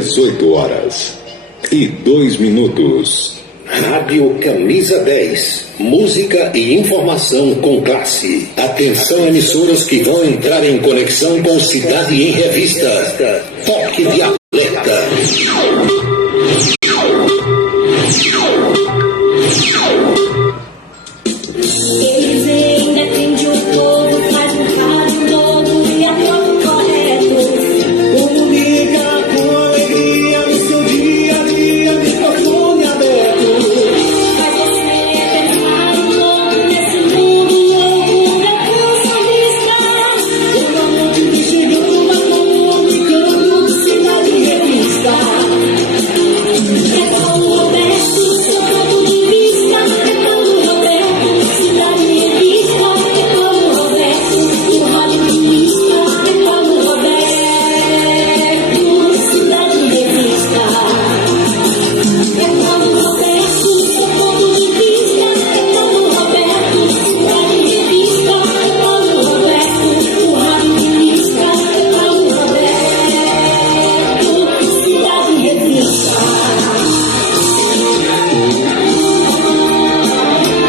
18h02. Rádio Camisa 10. Música e informação com classe. Atenção, emissoras que vão entrar em conexão com Cidade em Revista. Toque de alerta. Eles vêm, defende o povo, faz um rádio novo e é todo correto. Comunica com alegria no seu dia a dia, microfone aberto. Faz você pensar um pouco nesse mundo louco, revolução vista. O nome que chegou a comunicando, Cidade em Revista. É Paulo Roberto, seu ponto de vista. É Paulo Roberto, Cidade em Revista. É Paulo Roberto, o rádio comunista. É Paulo Roberto, Cidade em Revista. É Paulo Roberto, seu ponto de vista. É Paulo Roberto, Cidade em Revista. É Paulo Roberto, o rádio comunista. É Paulo Roberto, Cidade em Revista.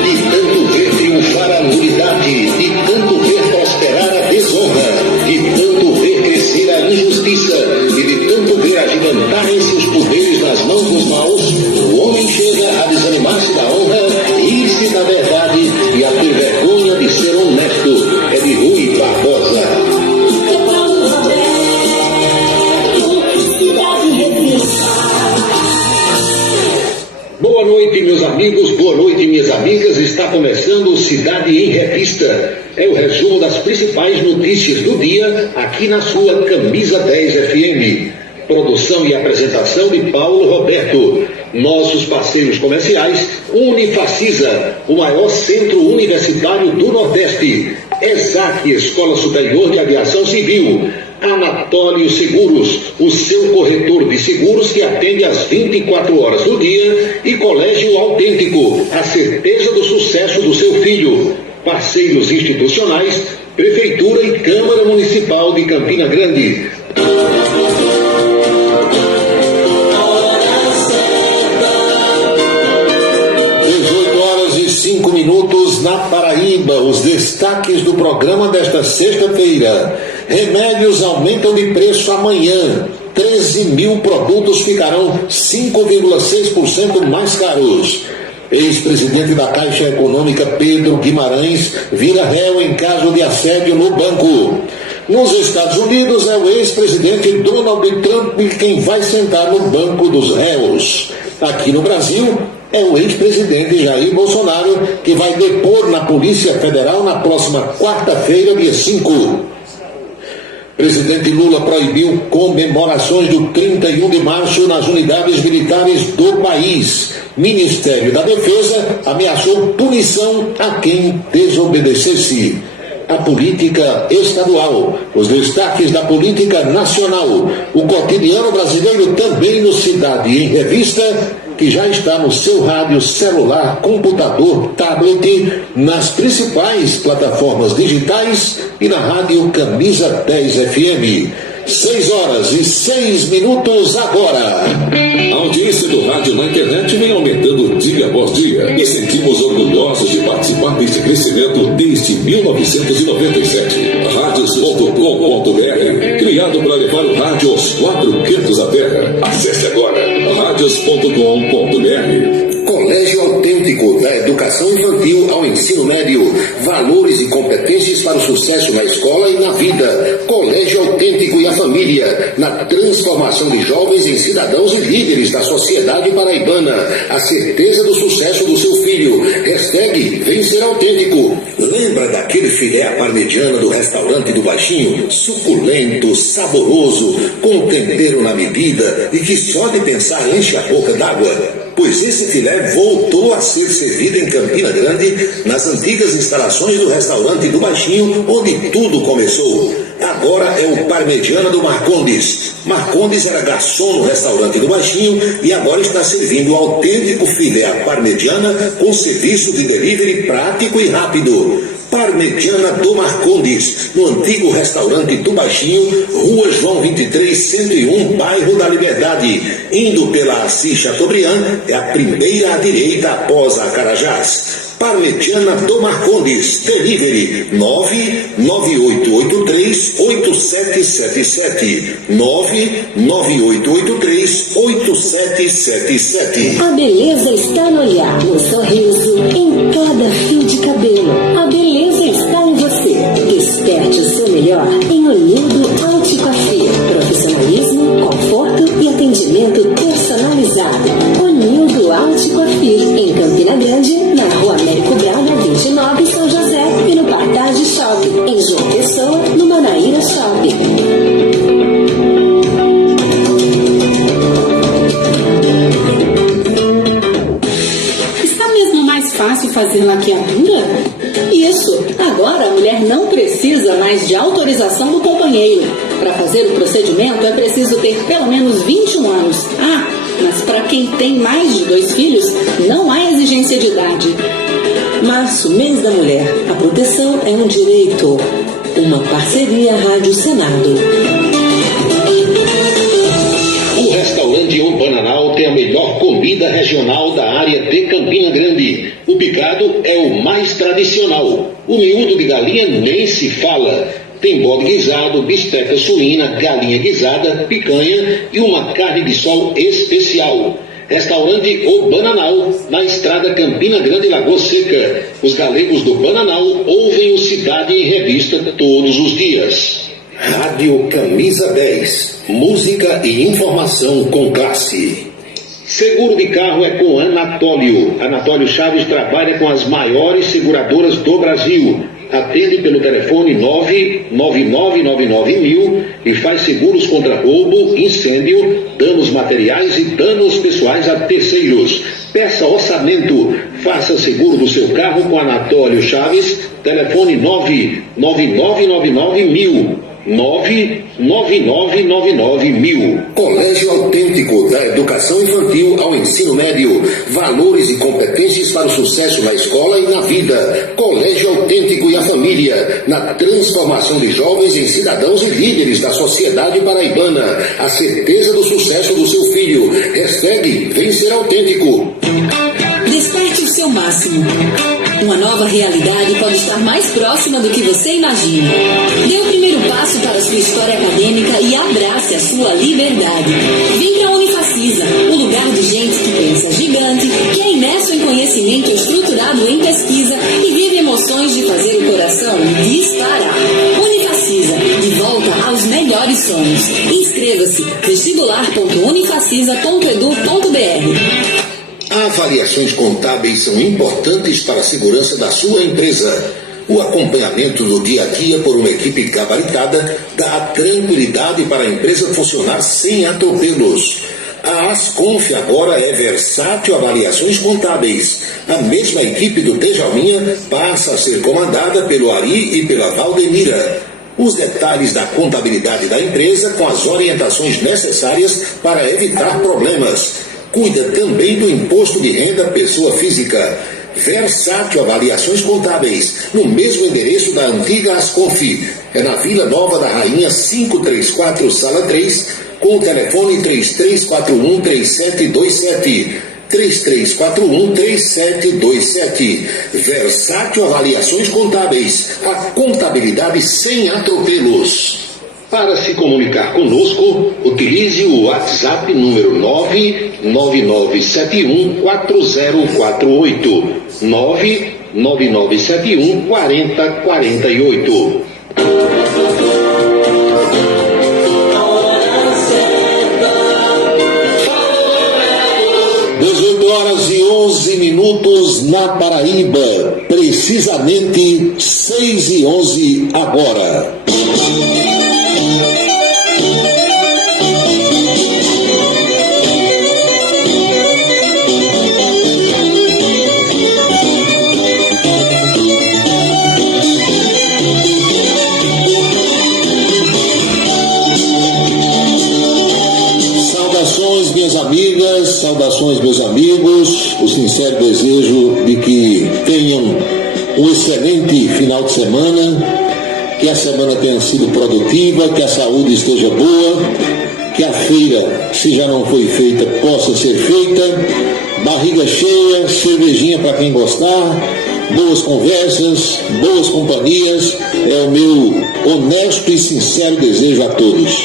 De tanto ver triunfar a nulidade, de tanto ver prosperar a desonra, de tanto ver crescer a injustiça e de tanto ver agigantarem-se os poderes nas mãos dos maus, o homem chega a desanimar-se da honra, rir-se da verdade e a ter vergonha de ser honesto. É de Rui Barbosa. É Paulo Roberto, Cidade em Revista. Boa noite, meus amigos, boa noite, minhas amigas. Está começando o Cidade em Revista. É o resumo das principais notícias do dia aqui na sua Camisa 10 FM. Produção e apresentação de Paulo Roberto. Nossos parceiros comerciais: Unifacisa, o maior centro universitário do Nordeste. ESAC, Escola Superior de Aviação Civil. Anatólio Seguros, o seu corretor de seguros que atende às 24 horas do dia. E Colégio Autêntico, a certeza do sucesso do seu filho. Parceiros institucionais: Prefeitura e Câmara Municipal de Campina Grande. 18h05 na Paraíba. Os destaques do programa desta sexta-feira. Remédios aumentam de preço amanhã. 13 mil produtos ficarão 5,6% mais caros. Ex-presidente da Caixa Econômica Pedro Guimarães vira réu em caso de assédio no banco. Nos Estados Unidos é o ex-presidente Donald Trump quem vai sentar no banco dos réus. Aqui no Brasil é o ex-presidente Jair Bolsonaro que vai depor na Polícia Federal na próxima quarta-feira, dia 5. Presidente Lula proibiu comemorações do 31 de março nas unidades militares do país. Ministério da Defesa ameaçou punição a quem desobedecesse. A política estadual, os destaques da política nacional, o cotidiano brasileiro também no Cidade em Revista, que já está no seu rádio, celular, computador, tablet, nas principais plataformas digitais e na rádio Camisa 10 FM. 6h06 agora. A audiência do rádio na internet vem aumentando dia após dia e sentimos orgulhosos de participar deste crescimento desde 1997. Radios.com.br, criado para levar o rádio aos quatro cantos da terra. Acesse agora radios.com.br. Colégio Autêntico, da educação infantil ao ensino médio. Valores e competências para o sucesso na escola e na vida. Colégio Autêntico e a família, na transformação de jovens em cidadãos e líderes da sociedade paraibana. A certeza do sucesso do seu filho. Hashtag Vem Ser Autêntico. Lembra daquele filé à parmegiana do restaurante do Baixinho? Suculento, saboroso, com tempero na medida e que só de pensar enche a boca d'água. Pois esse filé voltou a ser servido em Campina Grande, nas antigas instalações do restaurante do Baixinho, onde tudo começou. Agora é o Parmegiana do Marcondes. Marcondes era garçom no restaurante do Baixinho e agora está servindo o autêntico filé à parmegiana com serviço de delivery prático e rápido. Parmegiana do Marcondes, no antigo restaurante do Baixinho, Rua João 23, 101, bairro da Liberdade. Indo pela Assis Chateaubriand, é a primeira à direita após a Carajás. Parmegiana do Marcondes, delivery 99883-8777, 99883-8777. A beleza está no olhar, no sorriso, em cada fio de cabelo. A beleza está em você. Desperte o seu melhor em Unido Alto Coiffure. Profissionalismo, conforto e atendimento personalizado. Unido Alto Coiffure, em Campina Grande, na Rua Américo Braga, 29, São José, e no Partage Shopping, em João Pessoa, no Manaíra Shopping. Está mesmo mais fácil fazer laqueadura? Isso! Agora a mulher não precisa mais de autorização do companheiro. Para fazer o procedimento é preciso ter pelo menos 21 anos. Ah, mas para quem tem mais de 2 filhos, não há exigência de idade. Março, mês da mulher. A proteção é um direito. Uma parceria Rádio Senado. O restaurante O Bananal tem a melhor comida regional da área de Campina Grande. O picado é o mais tradicional. O miúdo de galinha nem se fala. Tem bode guisado, bisteca suína, galinha guisada, picanha e uma carne de sol especial. Restaurante O Bananal, na estrada Campina Grande, Lagoa Seca. Os galegos do Bananal ouvem o Cidade em Revista todos os dias. Rádio Camisa 10. Música e informação com classe. Seguro de carro é com Anatólio. Anatólio Chaves trabalha com as maiores seguradoras do Brasil. Atende pelo telefone 99999.000 e faz seguros contra roubo, incêndio, danos materiais e danos pessoais a terceiros. Peça orçamento. Faça seguro do seu carro com Anatólio Chaves. Telefone 99999.000. 99999.000. Colégio Autêntico, da educação infantil ao ensino médio. Valores e competências para o sucesso na escola e na vida. Colégio Autêntico e a família, na transformação de jovens em cidadãos e líderes da sociedade paraibana. A certeza do sucesso do seu filho. Hashtag Vencer Autêntico. Desperte o seu máximo. Uma nova realidade pode estar mais próxima do que você imagina. Dê o primeiro passo para a sua história acadêmica e abrace a sua liberdade. Vem para a Unifacisa, o lugar de gente que pensa gigante, que é imerso em conhecimento estruturado em pesquisa e vive emoções de fazer o coração disparar. Unifacisa, de volta aos melhores sonhos. Inscreva-se vestibular.unifacisa.edu.br. Avaliações contábeis são importantes para a segurança da sua empresa. O acompanhamento do dia a dia por uma equipe gabaritada dá tranquilidade para a empresa funcionar sem atropelos. A Asconf agora é Versátil Avaliações Contábeis. A mesma equipe do Djalminha passa a ser comandada pelo Ari e pela Valdemira. Os detalhes da contabilidade da empresa com as orientações necessárias para evitar problemas. Cuida também do imposto de renda pessoa física. Versátil Avaliações Contábeis, no mesmo endereço da antiga Asconf. É na Vila Nova da Rainha 534, Sala 3, com o telefone 3341-3727. 3341-3727. Versátil Avaliações Contábeis, a contabilidade sem atropelos. Para se comunicar conosco, utilize o WhatsApp número 99971-4048. 99971-4048. 18h11 na Paraíba, precisamente 6h11 agora. Minhas amigas, saudações meus amigos, o sincero desejo de que tenham um excelente final de semana, que a semana tenha sido produtiva, que a saúde esteja boa, que a feira, se já não foi feita, possa ser feita, barriga cheia, cervejinha para quem gostar, boas conversas, boas companhias, é o meu honesto e sincero desejo a todos.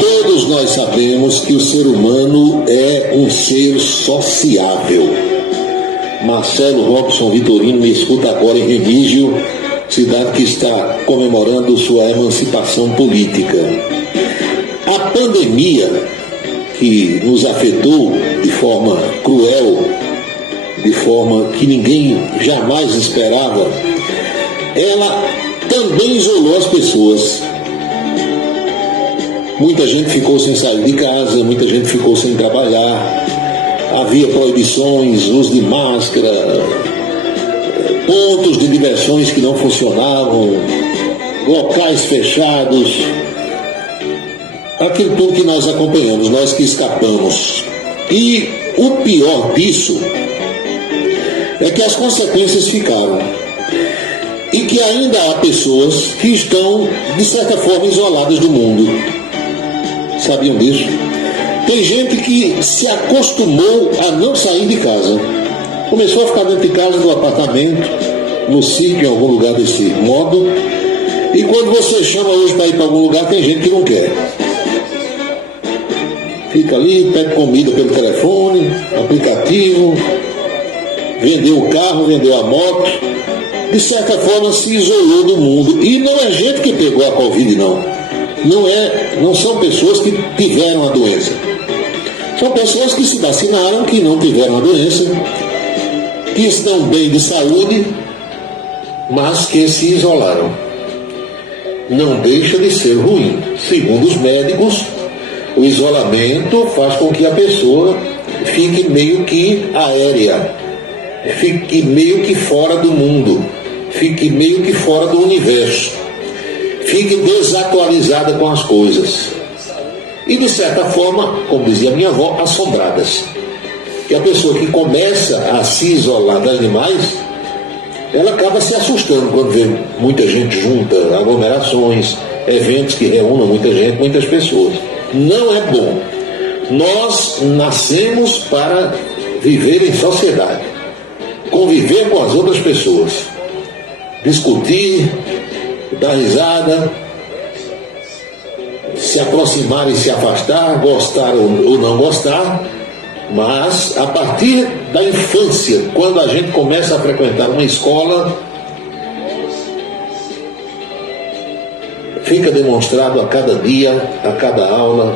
Todos nós sabemos que o ser humano é um ser sociável. Marcelo Robson Vitorino me escuta agora em Remígio, cidade que está comemorando sua emancipação política. A pandemia que nos afetou de forma cruel, de forma que ninguém jamais esperava, ela também isolou as pessoas. Muita gente ficou sem sair de casa, muita gente ficou sem trabalhar, havia proibições, uso de máscara, pontos de diversões que não funcionavam, locais fechados, aquilo tudo que nós acompanhamos, nós que escapamos. E o pior disso é que as consequências ficaram e que ainda há pessoas que estão, de certa forma, isoladas do mundo. Sabiam disso? Tem gente que se acostumou a não sair de casa. Começou a ficar dentro de casa, no apartamento, no sítio, em algum lugar desse modo. E quando você chama hoje para ir para algum lugar, tem gente que não quer. Fica ali, pede comida pelo telefone, aplicativo, vendeu o carro, vendeu a moto. De certa forma se isolou do mundo. E não é gente que pegou a Covid, não. Não são pessoas que tiveram a doença. São pessoas que se vacinaram, que não tiveram a doença, que estão bem de saúde, mas que se isolaram. Não deixa de ser ruim. Segundo os médicos, o isolamento faz com que a pessoa fique meio que aérea, fique meio que fora do mundo, fique meio que fora do universo, fique desatualizada com as coisas. E, de certa forma, como dizia minha avó, assombradas. Que a pessoa que começa a se isolar das demais, ela acaba se assustando quando vê muita gente junta, aglomerações, eventos que reúnam muita gente, muitas pessoas. Não é bom. Nós nascemos para viver em sociedade, conviver com as outras pessoas, discutir, dar risada, se aproximar e se afastar, gostar ou não gostar, mas a partir da infância, quando a gente começa a frequentar uma escola, fica demonstrado a cada dia, a cada aula,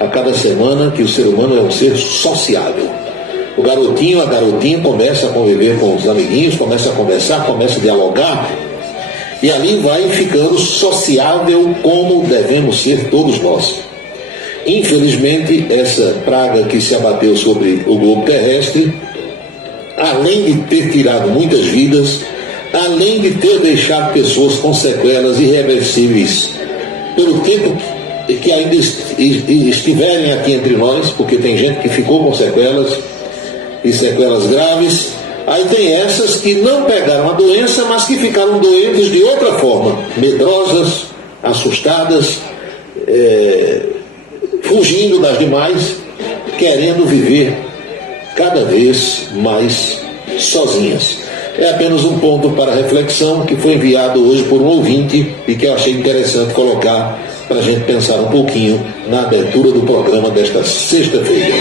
a cada semana, que o ser humano é um ser sociável. O garotinho, a garotinha começa a conviver com os amiguinhos, começa a conversar, começa a dialogar, e ali vai ficando sociável como devemos ser todos nós. Infelizmente, essa praga que se abateu sobre o globo terrestre, além de ter tirado muitas vidas, além de ter deixado pessoas com sequelas irreversíveis pelo tempo que ainda estiverem aqui entre nós, porque tem gente que ficou com sequelas e sequelas graves. Aí tem essas que não pegaram a doença, mas que ficaram doentes de outra forma, medrosas, assustadas, fugindo das demais, querendo viver cada vez mais sozinhas. É apenas um ponto para reflexão que foi enviado hoje por um ouvinte e que eu achei interessante colocar para a gente pensar um pouquinho na abertura do programa desta sexta-feira.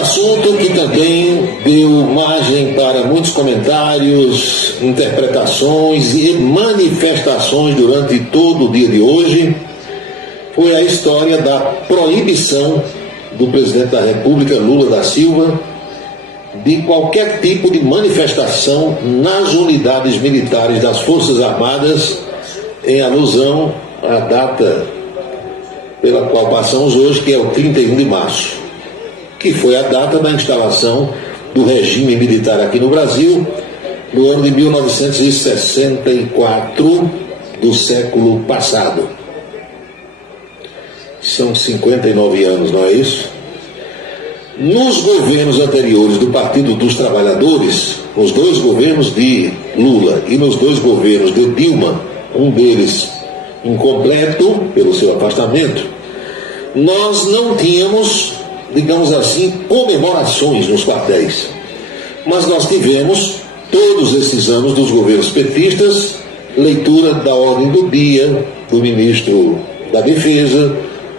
Assunto que também deu margem para muitos comentários, interpretações e manifestações durante todo o dia de hoje foi a história da proibição do presidente da República, Lula da Silva, de qualquer tipo de manifestação nas unidades militares das Forças Armadas em alusão à data pela qual passamos hoje, que é o 31 de março, que foi a data da instalação do regime militar aqui no Brasil, no ano de 1964 do século passado. São 59 anos, não é isso? Nos governos anteriores do Partido dos Trabalhadores, nos dois governos de Lula e nos dois governos de Dilma, um deles incompleto pelo seu afastamento, nós não tínhamos, digamos assim, comemorações nos quartéis. Mas nós tivemos, todos esses anos dos governos petistas, leitura da ordem do dia do ministro da Defesa,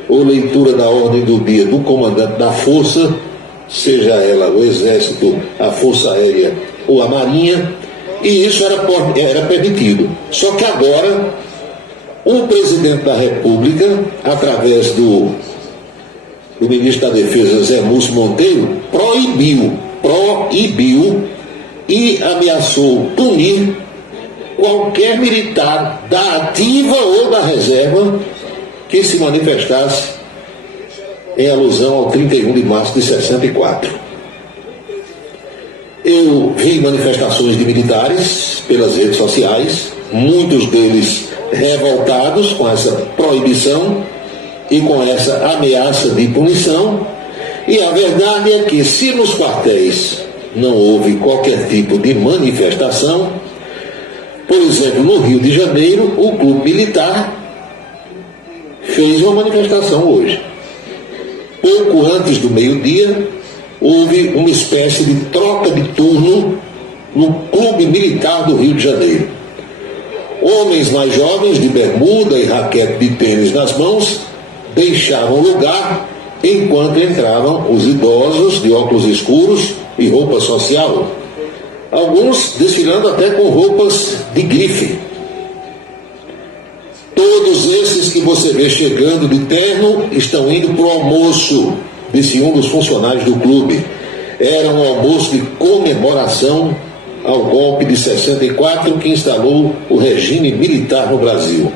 ou leitura da ordem do dia do comandante da Força, seja ela o Exército, a Força Aérea ou a Marinha, e isso era permitido. Só que agora, o presidente da República, através do ministro da Defesa, Zé Múcio Monteiro, proibiu e ameaçou punir qualquer militar da ativa ou da reserva que se manifestasse em alusão ao 31 de março de 64. Eu vi manifestações de militares pelas redes sociais, muitos deles revoltados com essa proibição e com essa ameaça de punição, e a verdade é que se nos quartéis não houve qualquer tipo de manifestação, por exemplo, no Rio de Janeiro, o Clube Militar fez uma manifestação hoje. Pouco antes do meio-dia, houve uma espécie de troca de turno no Clube Militar do Rio de Janeiro. Homens mais jovens, de bermuda e raquete de tênis nas mãos, deixavam o lugar enquanto entravam os idosos de óculos escuros e roupa social. Alguns desfilando até com roupas de grife. Todos esses que você vê chegando de terno estão indo para o almoço, disse um dos funcionários do clube. Era um almoço de comemoração ao golpe de 64 que instalou o regime militar no Brasil.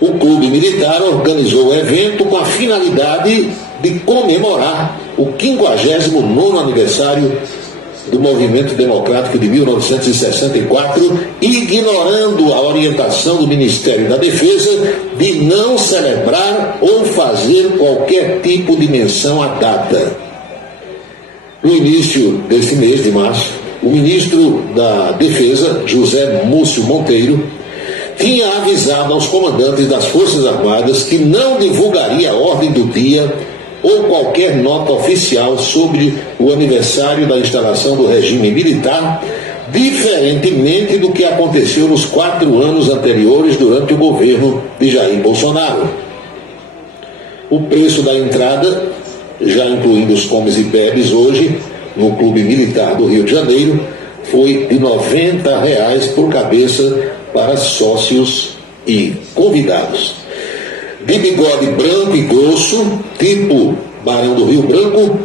O Clube Militar organizou o evento com a finalidade de comemorar o 59º aniversário do Movimento Democrático de 1964, ignorando a orientação do Ministério da Defesa de não celebrar ou fazer qualquer tipo de menção à data. No início deste mês de março, o ministro da Defesa, José Múcio Monteiro, tinha avisado aos comandantes das Forças Armadas que não divulgaria a ordem do dia ou qualquer nota oficial sobre o aniversário da instalação do regime militar, diferentemente do que aconteceu nos 4 anos anteriores durante o governo de Jair Bolsonaro. O preço da entrada, já incluindo os comes e bebes hoje, no Clube Militar do Rio de Janeiro, foi de R$ 90 por cabeça para sócios e convidados. De bigode branco e grosso, tipo Barão do Rio Branco,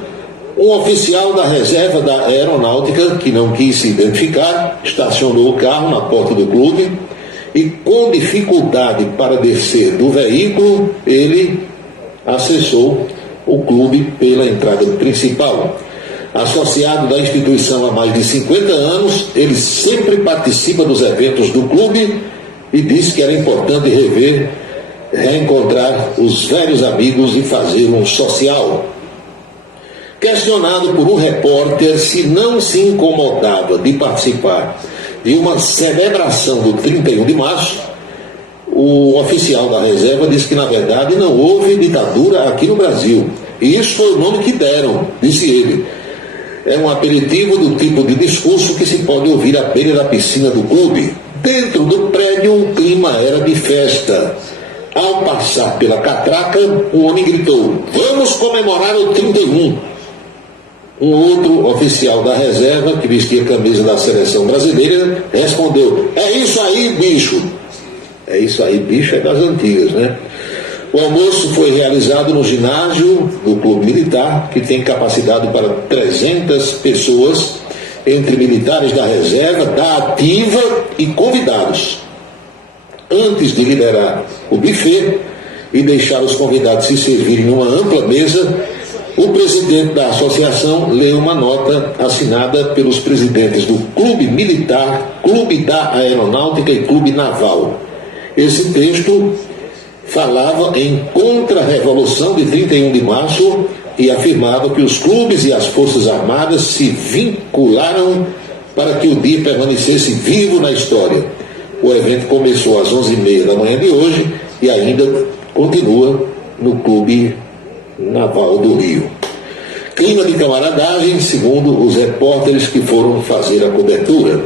um oficial da reserva da aeronáutica, que não quis se identificar, estacionou o carro na porta do clube e, com dificuldade para descer do veículo, ele acessou o clube pela entrada principal. Associado da instituição há mais de 50 anos, ele sempre participa dos eventos do clube e disse que era importante reencontrar os velhos amigos e fazer um social. Questionado por um repórter se não se incomodava de participar de uma celebração do 31 de março, o oficial da reserva disse que, na verdade, não houve ditadura aqui no Brasil. E isso foi o nome que deram, disse ele. É um aperitivo do tipo de discurso que se pode ouvir à beira da piscina do clube. Dentro do prédio, o clima era de festa. Ao passar pela catraca, um homem gritou: "Vamos comemorar o 31. Um outro oficial da reserva, que vestia a camisa da seleção brasileira, respondeu: "É isso aí, bicho." É isso aí, bicho, é das antigas, né? O almoço foi realizado no ginásio do Clube Militar, que tem capacidade para 300 pessoas, entre militares da reserva, da ativa e convidados. antes de liberar o buffet e deixar os convidados se servirem numa ampla mesa, o presidente da associação leu uma nota assinada pelos presidentes do Clube Militar, Clube da Aeronáutica e Clube Naval. Esse texto falava em contra-revolução de 31 de março e afirmava que os clubes e as Forças Armadas se vincularam para que o dia permanecesse vivo na história. O evento começou às 11h30 da manhã de hoje e ainda continua no Clube Naval do Rio. Clima de camaradagem, segundo os repórteres que foram fazer a cobertura.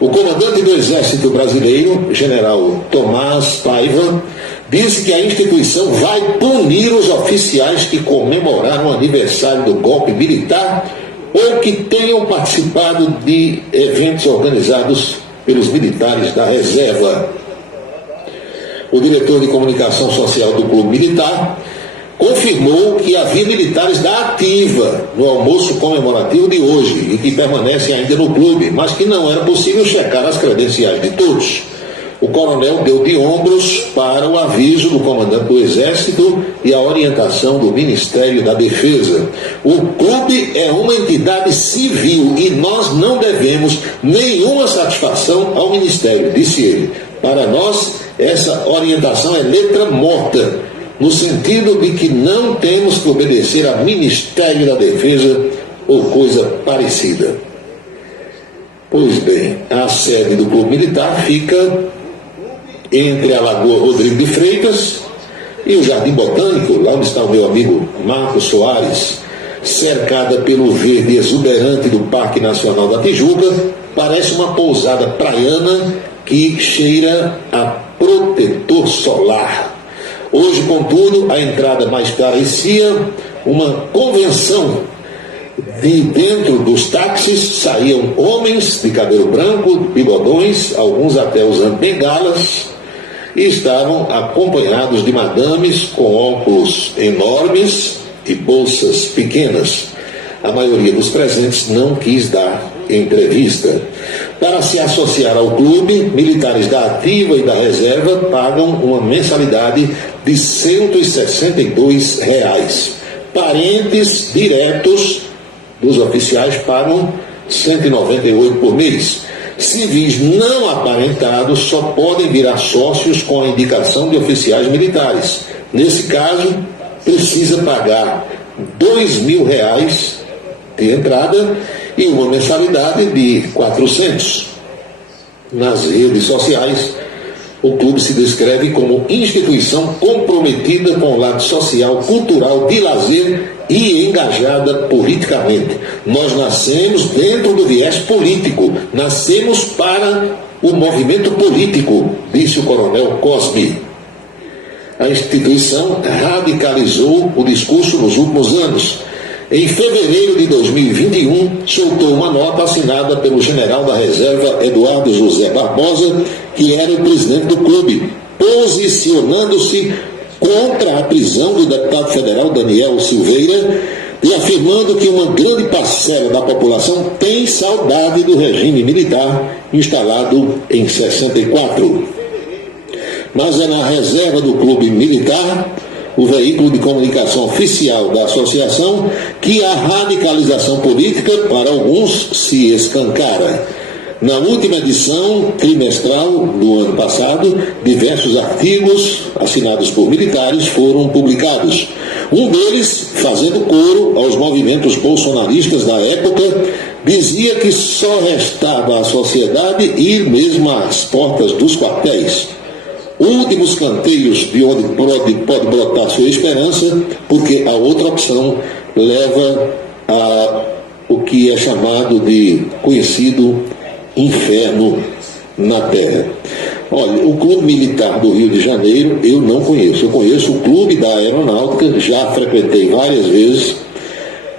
O comandante do Exército Brasileiro, general Tomás Paiva, disse que a instituição vai punir os oficiais que comemoraram o aniversário do golpe militar ou que tenham participado de eventos organizados pelos militares da reserva. O diretor de comunicação social do Clube Militar confirmou que havia militares da ativa no almoço comemorativo de hoje e que permanecem ainda no clube, mas que não era possível checar as credenciais de todos. O coronel deu de ombros para o aviso do comandante do Exército e a orientação do Ministério da Defesa. O clube é uma entidade civil e nós não devemos nenhuma satisfação ao Ministério, disse ele. Para nós, essa orientação é letra morta, no sentido de que não temos que obedecer ao Ministério da Defesa ou coisa parecida. Pois bem, a sede do Clube Militar fica entre a Lagoa Rodrigo de Freitas e o Jardim Botânico, lá onde está o meu amigo Marcos Soares, cercada pelo verde exuberante do Parque Nacional da Tijuca. Parece uma pousada praiana que cheira a protetor solar. Hoje, contudo, a entrada mais parecia uma convenção. De dentro dos táxis saíam homens de cabelo branco, bigodões, alguns até usando bengalas, e estavam acompanhados de madames com óculos enormes e bolsas pequenas. A maioria dos presentes não quis dar entrevista. Para se associar ao clube, militares da ativa e da reserva pagam uma mensalidade de R$ 162. Parentes diretos dos oficiais pagam R$ 198 por mês. Civis não aparentados só podem virar sócios com a indicação de oficiais militares. Nesse caso, precisa pagar R$ 2.000 de entrada e uma mensalidade de R$ 400. Nas redes sociais, o clube se descreve como instituição comprometida com o lado social, cultural, de lazer e engajada politicamente. Nós nascemos dentro do viés político, nascemos para o movimento político, disse o coronel Cosme. A instituição radicalizou o discurso nos últimos anos. Em fevereiro de 2021, soltou uma nota assinada pelo general da reserva Eduardo José Barbosa, que era o presidente do clube, posicionando-se contra a prisão do deputado federal Daniel Silveira e afirmando que uma grande parcela da população tem saudade do regime militar instalado em 64. Mas é na reserva do clube militar, o veículo de comunicação oficial da associação, que a radicalização política, para alguns, se escancara. Na última edição trimestral do ano passado, diversos artigos assinados por militares foram publicados. Um deles, fazendo coro aos movimentos bolsonaristas da época, dizia que só restava à sociedade ir mesmo às portas dos quartéis. Últimos canteiros de onde pode brotar sua esperança, porque a outra opção leva a o que é chamado de conhecido inferno na Terra. Olha, o Clube Militar do Rio de Janeiro eu não conheço. Eu conheço o Clube da Aeronáutica, já frequentei várias vezes,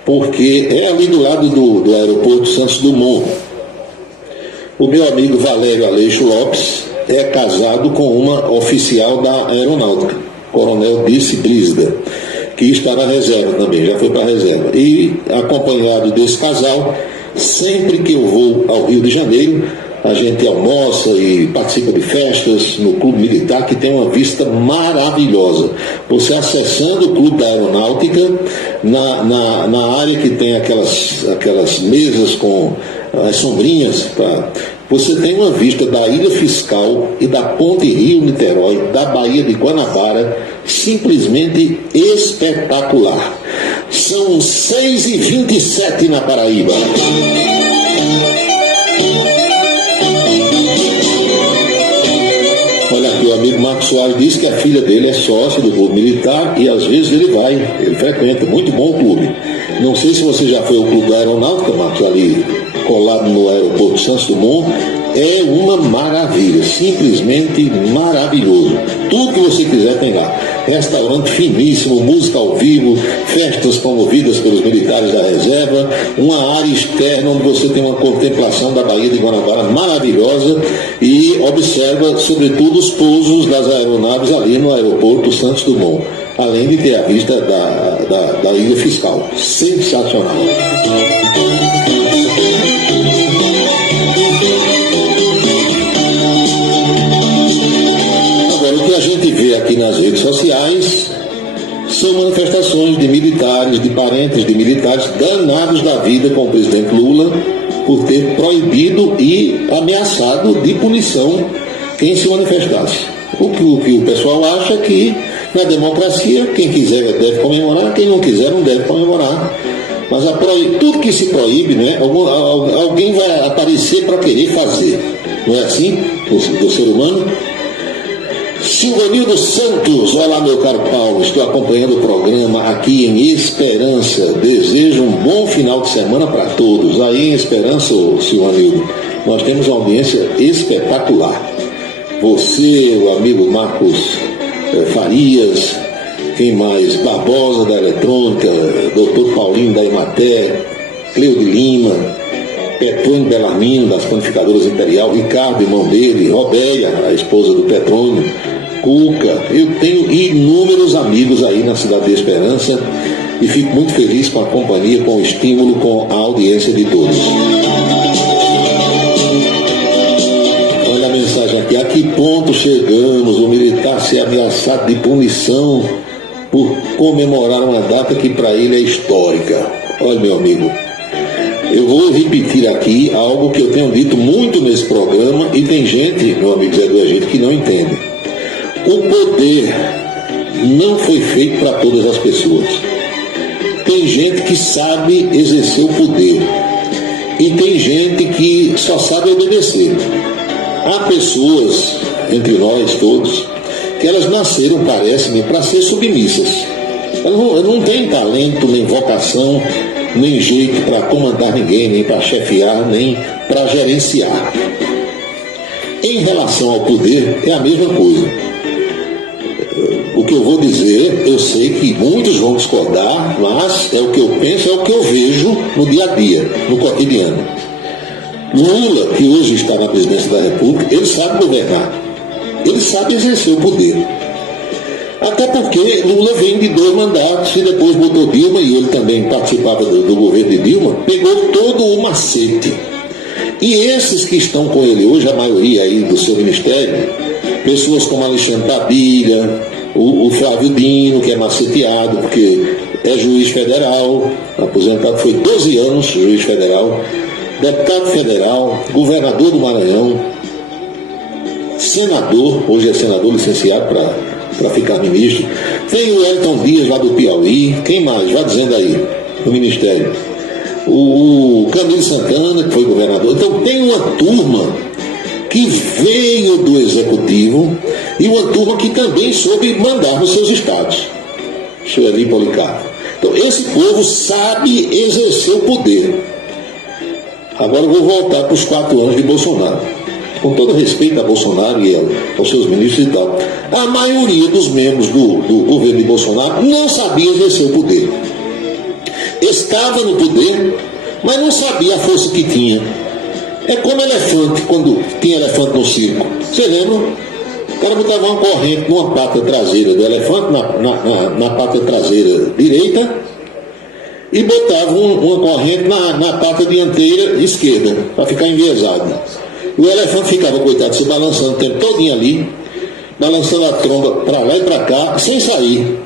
porque é ali do lado do aeroporto Santos Dumont. O meu amigo Valério Aleixo Lopes é casado com uma oficial da Aeronáutica, Coronel Dirce Brígida, que está na reserva também, já foi para a reserva. E, acompanhado desse casal, sempre que eu vou ao Rio de Janeiro, A gente almoça e participa de festas no Clube Militar, que tem uma vista maravilhosa. Você acessando o Clube da Aeronáutica, na área que tem aquelas mesas com as sombrinhas, tá? Você tem uma vista da Ilha Fiscal e da Ponte Rio-Niterói, da Baía de Guanabara, simplesmente espetacular. São 6h27 na Paraíba. Olha aqui, o amigo Marcos Soares disse que a filha dele é sócia do Clube Militar e às vezes ele frequenta, muito bom o clube. Não sei se você já foi ao Clube da Aeronáutica, Marcos, ali colado no aeroporto Santos Dumont. É uma maravilha, simplesmente maravilhoso. Tudo que você quiser tem lá. Restaurante finíssimo, música ao vivo, festas promovidas pelos militares da reserva, uma área externa onde você tem uma contemplação da Baía de Guanabara maravilhosa e observa, sobretudo, os pousos das aeronaves ali no aeroporto Santos Dumont, além de ter a vista da Ilha Fiscal. Sensacional. A gente vê aqui nas redes sociais são manifestações de militares, de parentes de militares danados da vida com o presidente Lula por ter proibido e ameaçado de punição quem se manifestasse. O que o pessoal acha que na democracia quem quiser deve comemorar, quem não quiser não deve comemorar. Mas tudo que se proíbe, né, alguém vai aparecer para querer fazer. Não é assim do ser humano? Silvanildo Santos, olá meu caro Paulo, estou acompanhando o programa aqui em Esperança, desejo um bom final de semana para todos. Aí em Esperança, Silvanildo, nós temos uma audiência espetacular. Você, o amigo Marcos Farias, quem mais? Barbosa da Eletrônica, Dr. Paulinho da Emater, Cleude Lima, Petrônio Belarmino, das Panificadoras Imperial, Ricardo, irmão dele, Robélia, a esposa do Petrônio, Cuca. Eu tenho inúmeros amigos aí na cidade de Esperança e fico muito feliz com a companhia, com o estímulo, com a audiência de todos. Olha a mensagem aqui: a que ponto chegamos? O militar ser ameaçado de punição por comemorar uma data que para ele é histórica. Olha, meu amigo, eu vou repetir aqui algo que eu tenho dito muito nesse programa e tem gente, meu amigo Zé do Egito, que não entende. O poder não foi feito para todas as pessoas. Tem gente que sabe exercer o poder e tem gente que só sabe obedecer. Há pessoas, entre nós todos, que elas nasceram, parece-me, para ser submissas. Elas não têm talento, nem vocação, nem jeito para comandar ninguém, nem para chefiar, nem para gerenciar. Em relação ao poder, é a mesma coisa. O que eu vou dizer, eu sei que muitos vão discordar, mas é o que eu penso, é o que eu vejo no dia a dia, no cotidiano. Lula, que hoje está na presidência da República, ele sabe governar, ele sabe exercer o poder. Até porque Lula vem de 2 mandatos e depois botou Dilma, e ele também participava do governo de Dilma, pegou todo o macete. E esses que estão com ele hoje, a maioria aí do seu ministério, pessoas como Alexandre Padilha, o Flávio Dino, que é maceteado, porque é juiz federal, aposentado, foi 12 anos juiz federal, deputado federal, governador do Maranhão, senador, hoje é senador licenciado para ficar ministro. Tem o Elton Dias lá do Piauí, quem mais? Vá dizendo aí, no ministério. O Camilo Santana, que foi governador. Então tem uma turma que veio do executivo e uma turma que também soube mandar nos seus estados. Sueli Policarpo. Então esse povo sabe exercer o poder. Agora eu vou voltar para os 4 anos de Bolsonaro. Com todo respeito a Bolsonaro e aos seus ministros e tal, a maioria dos membros do governo de Bolsonaro não sabia exercer o poder. Estava no poder, mas não sabia a força que tinha. É como elefante, quando tinha elefante no circo. Você lembra? O cara botava uma corrente numa pata traseira do elefante, na pata traseira direita, e botava uma corrente na pata dianteira esquerda, para ficar enviesado. O elefante ficava, coitado, se balançando o tempo todinho ali, balançando a tromba para lá e para cá, sem sair.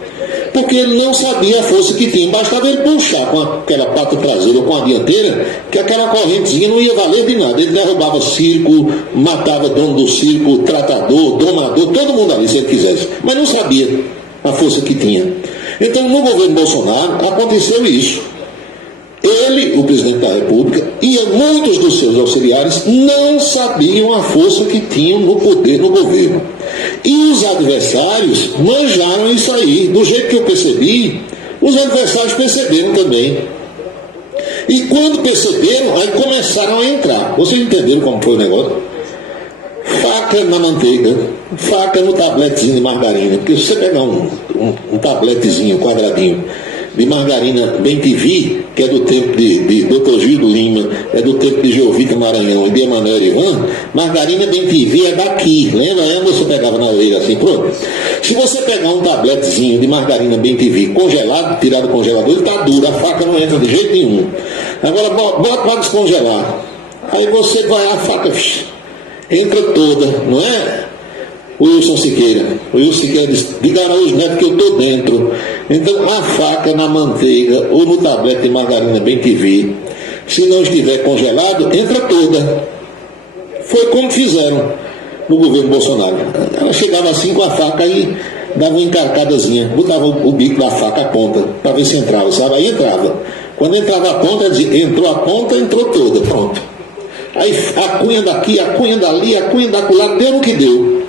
Porque ele não sabia a força que tinha. Bastava ele puxar com aquela pata traseira ou com a dianteira, que aquela correntezinha não ia valer de nada. Ele derrubava circo, matava dono do circo, tratador, domador, todo mundo ali, se ele quisesse. Mas não sabia a força que tinha. Então, no governo Bolsonaro, aconteceu isso. Ele, o presidente da República, e muitos dos seus auxiliares não sabiam a força que tinham no poder no governo. E os adversários manjaram isso aí. Do jeito que eu percebi, os adversários perceberam também. E quando perceberam, aí começaram a entrar. Vocês entenderam como foi o negócio? Faca na manteiga, faca no tabletezinho de margarina. Porque se você pegar um tabletezinho quadradinho de margarina Bem-TV, que é do tempo de Dr. Gildo Lima, é do tempo de Jovita Maranhão e de Emanuel Ivan, margarina Bem-TV é daqui, lembra? Você pegava na orelha assim, pronto. Se você pegar um tabletezinho de margarina Bem-TV congelado, tirado do congelador, ele está duro, a faca não entra de jeito nenhum. Agora, bota para descongelar. Aí você vai, a faca entra toda, não é? O Wilson Siqueira diz, diga Araújo Neto que eu estou dentro. Então a faca na manteiga ou no tablete de margarina Bem-TV, se não estiver congelado, entra toda. Foi como fizeram no governo Bolsonaro. Ela chegava assim com a faca e dava uma encarcadazinha, botava o bico da faca à ponta, para ver se entrava, sabe? Aí entrava. Quando entrava a ponta, ela dizia, entrou a ponta, entrou toda, pronto. Aí a cunha daqui, a cunha dali, a cunha daquela, deu o que deu.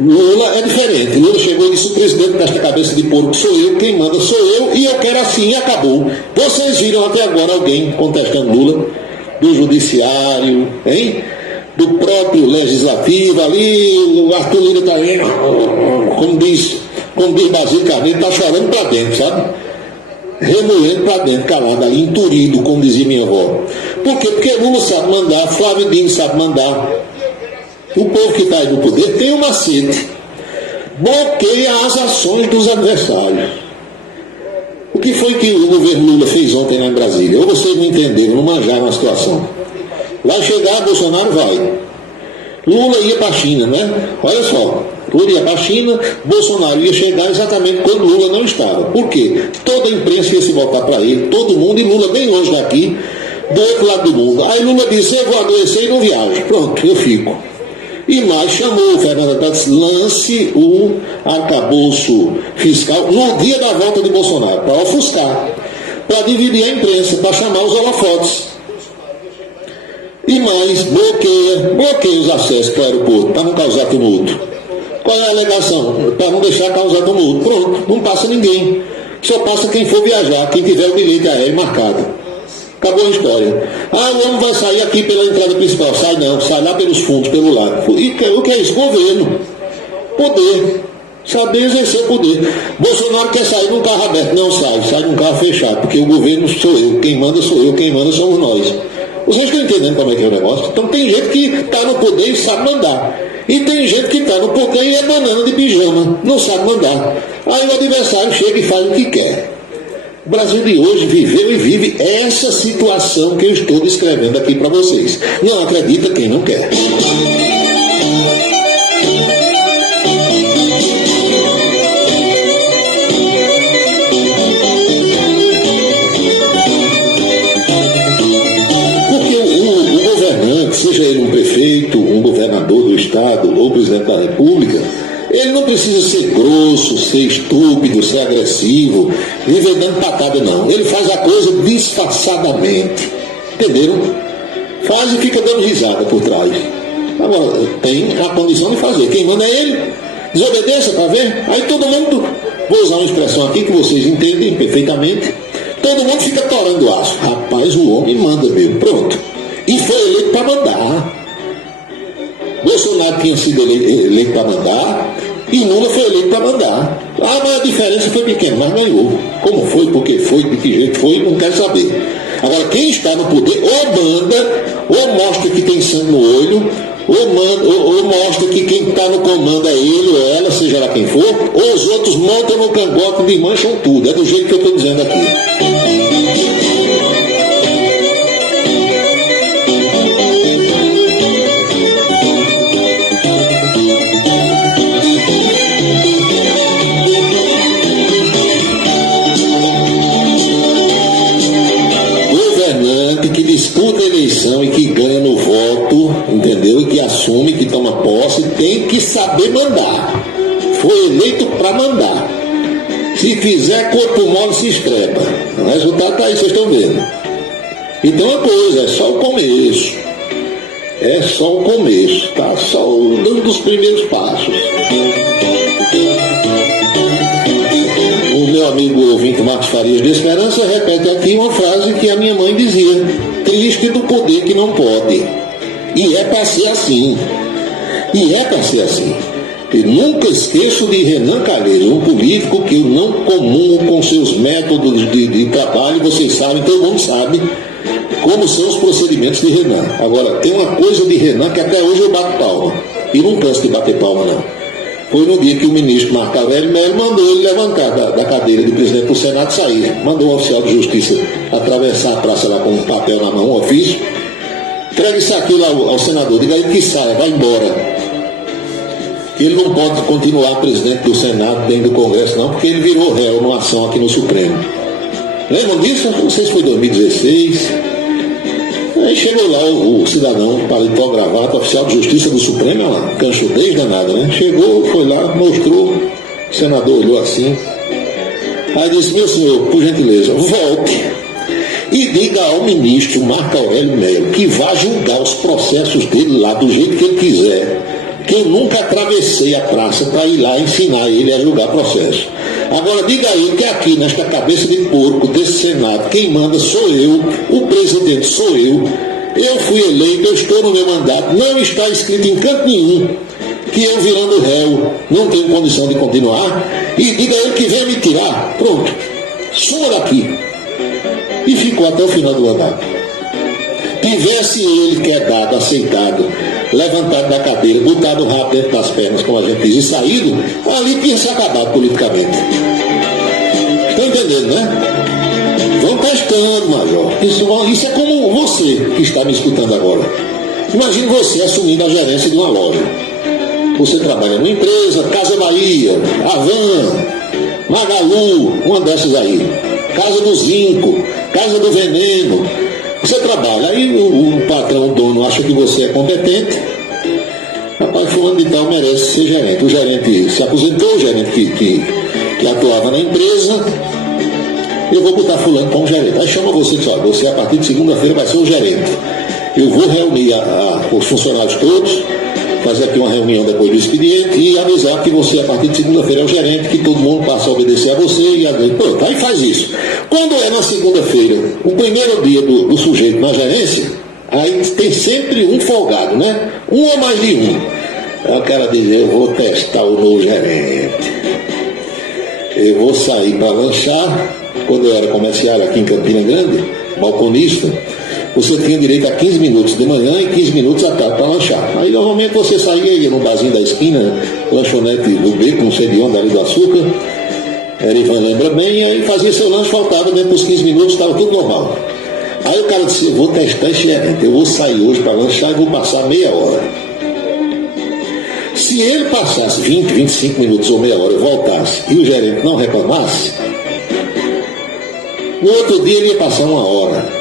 Lula é diferente. Lula chegou e disse, o presidente desta cabeça de porco sou eu, quem manda sou eu, e eu quero assim, e acabou. Vocês viram até agora alguém contestando Lula, do judiciário, hein? Do próprio legislativo ali, o Arthur Lira está aí, como diz Basílio Carneiro, está chorando para dentro, sabe? Remoendo para dentro, calado ali, enturido, como dizia minha avó. Por quê? Porque Lula sabe mandar, Flávio Dino sabe mandar. O povo que está aí no poder tem um macete. Bloqueia as ações dos adversários. O que foi que o governo Lula fez ontem lá em Brasília? Ou vocês não entenderam, não manjaram a situação. Vai chegar, Bolsonaro vai. Lula ia para a China, né? Olha só. Lula ia para a China, Bolsonaro ia chegar exatamente quando Lula não estava. Por quê? Toda a imprensa ia se voltar para ele, todo mundo, e Lula bem longe daqui, do outro lado do mundo. Aí Lula disse, eu vou adoecer e não viajo. Pronto, eu fico. E mais chamou o Fernando Haddad, lance o arcabouço fiscal no dia da volta de Bolsonaro, para ofuscar, para dividir a imprensa, para chamar os holofotes. E mais, bloqueia os acessos para o aeroporto, para não causar tumulto. Qual é a alegação? Para não deixar causar tumulto. Pronto, não passa ninguém. Só passa quem for viajar, quem tiver o bilhete aéreo marcado. Acabou a história. Ah, o homem vai sair aqui pela entrada principal. Sai não, sai lá pelos fundos, pelo lado. E o que é isso? Governo. Poder. Saber exercer poder. Bolsonaro quer sair num carro aberto. Não sai, sai num carro fechado. Porque o governo sou eu. Quem manda sou eu. Quem manda somos nós. Vocês estão entendendo como é que é o negócio? Então tem gente que está no poder e sabe mandar. E tem gente que está no poder e é banana de pijama. Não sabe mandar. Aí o adversário chega e faz o que quer. O Brasil de hoje viveu e vive essa situação que eu estou descrevendo aqui para vocês. Não acredita quem não quer. Porque o governante, seja ele um prefeito, um governador do estado ou presidente da república, ele não precisa ser grosso, ser estúpido, ser agressivo, viver dando patada, não. Ele faz a coisa disfarçadamente. Entenderam? Faz e fica dando risada por trás. Agora, tem a condição de fazer. Quem manda é ele. Desobedeça, tá vendo? Aí todo mundo, vou usar uma expressão aqui que vocês entendem perfeitamente, todo mundo fica torando aço. Rapaz, o homem manda mesmo. Pronto. E foi eleito para mandar. Bolsonaro tinha sido eleito para mandar e Lula foi eleito para mandar. Ah, mas a diferença foi pequena, mas ganhou. Como foi, por que foi, de que jeito foi, não quero saber. Agora, quem está no poder, ou manda, ou mostra que tem sangue no olho, ou mostra que quem está no comando é ele ou ela, seja lá quem for, ou os outros montam no cangote e desmancham tudo. É do jeito que eu estou dizendo aqui. que ganha no voto, entendeu? E que assume, que toma posse, tem que saber mandar. Foi eleito para mandar. Se fizer corpo mole, se estrepa. O resultado está aí, vocês estão vendo. Então é uma coisa, é só o começo. É só o começo, tá? Só dando dos primeiros passos. O meu amigo ouvinte Marcos Farias de Esperança repete aqui uma frase que a minha mãe dizia: triste do poder que não pode. E é para ser assim. E é para ser assim. E nunca esqueço de Renan Calheiros, um político que eu não comungo com seus métodos de trabalho. Vocês sabem, todo mundo sabe como são os procedimentos de Renan. Agora, tem uma coisa de Renan que até hoje eu bato palma. E não canso de bater palma, não. Foi no dia que o ministro Marco Aurélio Melo mandou ele levantar da cadeira de presidente do Senado e sair. Mandou um oficial de justiça atravessar a praça lá com um papel na mão, um ofício. Entregue isso aqui lá ao senador, diga a ele que saia, vai embora. Ele não pode continuar presidente do Senado dentro do Congresso, não, porque ele virou réu numa ação aqui no Supremo. Lembram disso? Não sei se foi 2016. Aí chegou lá o cidadão, paletó, gravata, oficial de justiça do Supremo, olha lá, canchudez danada, né? Chegou, foi lá, mostrou, o senador olhou assim. Aí disse: meu senhor, por gentileza, volte e diga ao ministro Marco Aurélio Melo que vá julgar os processos dele lá do jeito que ele quiser. Que eu nunca atravessei a praça para ir lá ensinar ele a julgar processo. Agora diga a ele que aqui, nesta cabeça de porco desse Senado, quem manda sou eu, o presidente sou eu fui eleito, eu estou no meu mandato, não está escrito em canto nenhum que eu virando réu não tenho condição de continuar, e diga a ele que venha me tirar, pronto, suma daqui. E ficou até o final do mandato. Tivesse ele quedado, aceitado, levantado da cadeira, botado o rabo dentro das pernas, como a gente diz, e saído, ali tinha se acabado politicamente. Estão entendendo, né? Vão testando, Major. Isso é como você que está me escutando agora. Imagine você assumindo a gerência de uma loja. Você trabalha numa empresa, Casa Bahia, Avan, Magalu, uma dessas aí, Casa do Zinco, Casa do Veneno. Você trabalha, aí o patrão, o dono, acha que você é competente. Rapaz, fulano de tal merece ser gerente. O gerente se aposentou, o gerente que atuava na empresa. Eu vou botar fulano como gerente. Aí chama você e diz: olha, você a partir de segunda-feira vai ser o gerente. Eu vou reunir os funcionários todos, fazer aqui uma reunião depois do expediente e avisar que você a partir de segunda-feira é o gerente, que todo mundo passa a obedecer a você e pronto, aí faz isso. Quando é na segunda-feira, o primeiro dia do sujeito na gerência, aí tem sempre um folgado, né? Um ou mais de um. Aí o cara diz: eu vou testar o novo gerente. Eu vou sair para lanchar. Quando eu era comerciário aqui em Campina Grande, balconista, você tinha direito a 15 minutos de manhã e 15 minutos à tarde para lanchar. Aí normalmente você saía, ia no barzinho da esquina, lanchonete do Beco, não sei de onde, ali do Açúcar, Erivan lembra bem, e aí fazia seu lanche, faltava dentro dos 15 minutos, estava tudo normal. Aí o cara disse: eu vou testar esse gerente, eu vou sair hoje para lanchar e vou passar meia hora. Se ele passasse 20, 25 minutos ou meia hora e voltasse e o gerente não reclamasse, no outro dia ele ia passar uma hora.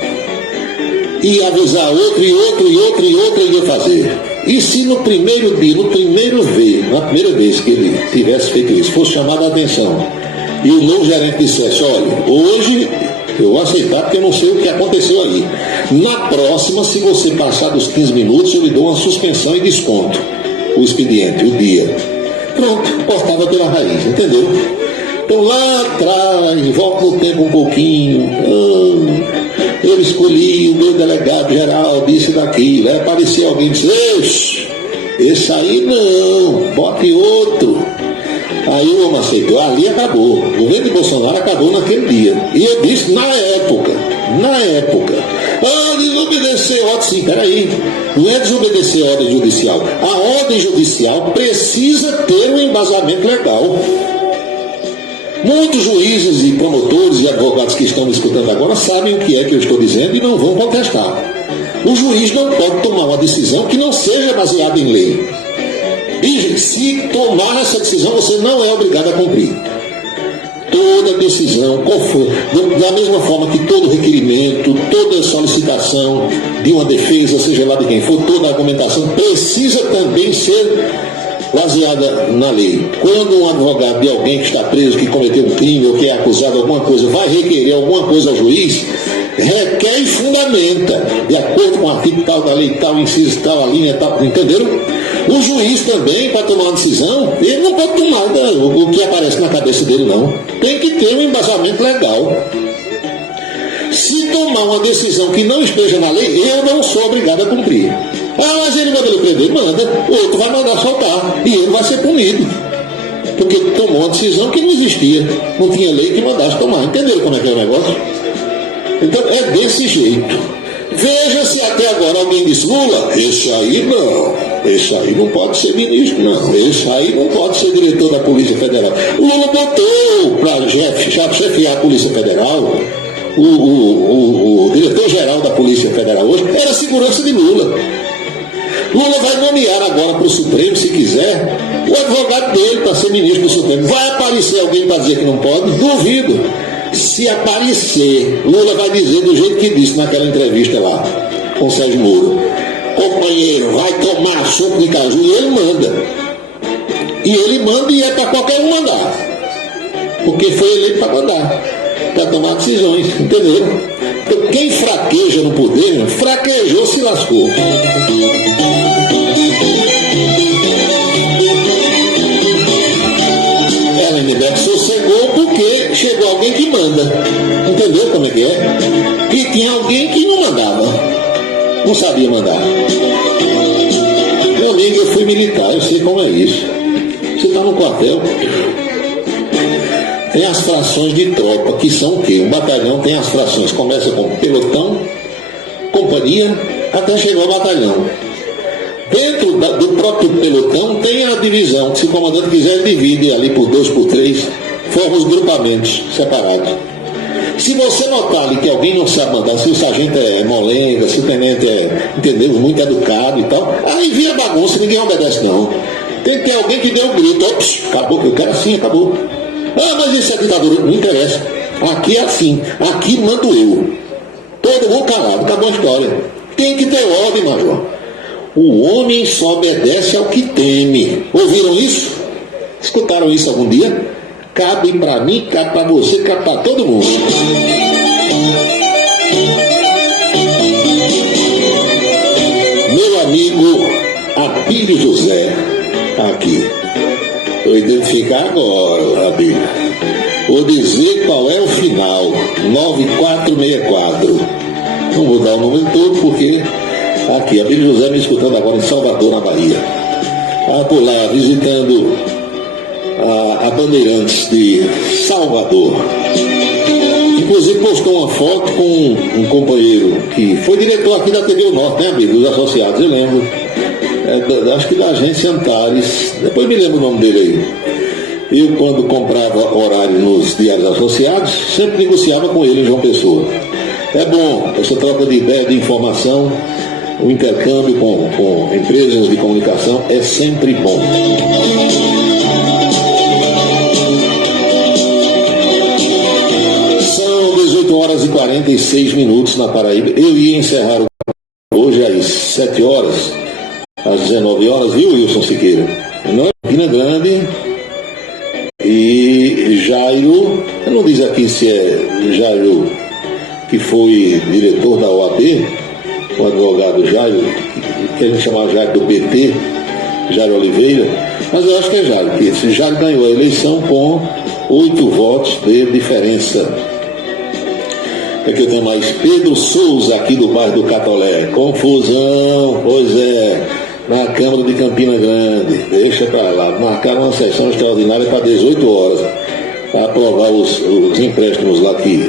E avisar outro, e outro, e outro, e outro ele ia fazer. E se no primeiro dia, na primeira vez que ele tivesse feito isso, fosse chamado a atenção, e o novo gerente dissesse: olha, hoje eu vou aceitar porque eu não sei o que aconteceu ali. Na próxima, se você passar dos 15 minutos, eu lhe dou uma suspensão e desconto o expediente, o dia. Pronto, cortava pela raiz, entendeu? Então lá atrás, volta no tempo um pouquinho, eu escolhi o meu delegado geral, disse daquilo, aí aparecia alguém e disse: esse aí não, bote outro. Aí o homem aceitou, ali acabou. O governo de Bolsonaro acabou naquele dia. E eu disse na época, desobedecer ordem, sim, peraí, não é desobedecer a ordem judicial. A ordem judicial precisa ter um embasamento legal. Muitos juízes e promotores e advogados que estão me escutando agora sabem o que é que eu estou dizendo e não vão contestar. O juiz não pode tomar uma decisão que não seja baseada em lei. E se tomar essa decisão, você não é obrigado a cumprir. toda decisão, da mesma forma que todo requerimento, toda solicitação de uma defesa, seja lá de quem for, toda argumentação precisa também ser baseada na lei. Quando um advogado de alguém que está preso, que cometeu um crime ou que é acusado de alguma coisa, vai requerer alguma coisa ao juiz, requer e fundamenta, de acordo com o artigo tal da lei, tal inciso, tal a linha, tal, entenderam? O juiz também, para tomar uma decisão, ele não pode tomar o que aparece na cabeça dele, não. Tem que ter um embasamento legal. Se tomar uma decisão que não esteja na lei, eu não sou obrigado a cumprir. Ah, mas ele manda ele prender, manda. O outro vai mandar soltar. E ele vai ser punido. Porque tomou uma decisão que não existia. Não tinha lei que mandasse tomar. Entenderam como é que é o negócio? Então é desse jeito. Veja se até agora alguém disse, Lula, esse aí não pode ser ministro, não. Esse aí não pode ser diretor da Polícia Federal. Lula botou para chefiar a Polícia Federal. O diretor-geral da Polícia Federal hoje era a segurança de Lula. Lula vai nomear agora para o Supremo, se quiser, o advogado dele para ser ministro do Supremo. Vai aparecer alguém para dizer que não pode? Duvido. Se aparecer, Lula vai dizer do jeito que disse naquela entrevista lá, com o Sérgio Moro. Companheiro, vai tomar soco de caju, e ele manda. E ele manda e é para qualquer um mandar. Porque foi eleito para mandar, para tomar decisões, entenderam? Então quem fraqueja no poder, fraquejou, se lascou. Ela me sossegou porque chegou alguém que manda. Entendeu como é que é? E tinha alguém que não mandava. Não sabia mandar. Meu amigo, eu fui militar, eu sei como é isso. Você está no quartel, tem as frações de tropa, que são o quê? Um batalhão tem as frações, começa com pelotão, companhia, até chegar ao batalhão. Dentro do próprio pelotão tem a divisão, que se o comandante quiser divide ali por 2, por 3, forma os grupamentos separados. Se você notar ali que alguém não sabe mandar, se o sargento é molenga, se o tenente é, entendeu, muito educado e tal, aí vira bagunça, ninguém obedece não. Tem que ter alguém que dê um grito, ops, acabou, que eu quero assim, acabou. Ah, mas isso é ditadura, não interessa. Aqui é assim, aqui mando eu. Todo mundo calado, acabou a história. Tem que ter ordem, major. O homem só obedece ao que teme. Ouviram isso? Escutaram isso algum dia? Cabe para mim, cabe para você, cabe para todo mundo. Meu amigo Abílio José, aqui. Vou identificar agora, Abílio. Vou dizer qual é o final. 9464. Não vou dar o número todo porque aqui, Abílio José me escutando agora em Salvador, na Bahia. Por lá, visitando a Bandeirantes de Salvador. Inclusive postou uma foto com um companheiro que foi diretor aqui da TV O Norte, né, amigo? Dos associados, eu lembro. Acho que da agência Antares. Depois me lembro o nome dele aí. Eu, quando comprava horário nos diários associados, sempre negociava com ele em João Pessoa. É bom, essa troca de ideia, de informação, o intercâmbio com empresas de comunicação é sempre bom. São 18 horas e 46 minutos na Paraíba. Eu ia encerrar hoje às 7 horas, às 19 horas, viu, Wilson Siqueira? Não, Campina Grande e Jairo, eu não diz aqui se é Jairo que foi diretor da OAB, o advogado Jairo, que a gente chamava Jairo do PT, Jairo Oliveira, mas eu acho que é Jairo, que esse Jairo ganhou a eleição com 8 votos de diferença. Aqui eu tenho mais Pedro Souza, aqui do bairro do Catolé. Confusão, pois é, na Câmara de Campina Grande, deixa para lá, marcaram uma sessão extraordinária para 18 horas, para aprovar os empréstimos lá que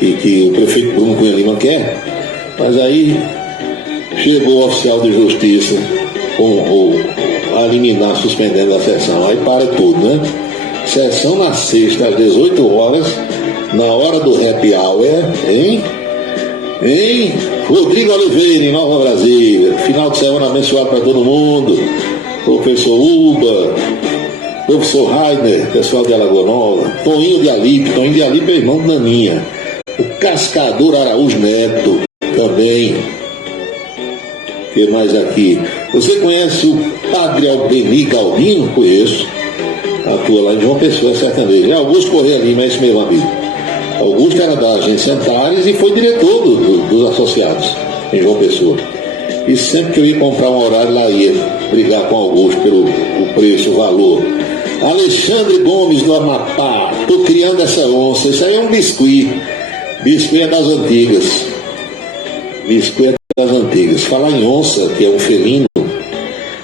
o prefeito Bruno Cunha Lima quer, mas aí chegou o oficial de justiça a liminar suspendendo a sessão, aí para tudo, né? Sessão na sexta às 18 horas, na hora do happy hour, hein? Rodrigo Oliveira, em Nova Brasília. Final de semana abençoado para todo mundo. Professor Uba, professor Rainer, pessoal de Alagoa Nova, Toninho de Alipe é irmão de Naninha, o Cascador Araújo Neto também. O que mais aqui? Você conhece o Padre Albenir Galdino? Conheço. Atua lá em João Pessoa, sertanejo. Augusto Correia Lima, é esse mesmo amigo. Augusto era da agência Antares e foi diretor dos associados em João Pessoa. E sempre que eu ia comprar um horário lá, ia brigar com Augusto pelo o preço, o valor. Alexandre Gomes do Amapá, tô criando essa onça. Isso aí é um biscuit. Biscuit é das antigas. Biscuit é das antigas. Falar em onça, que é um felino,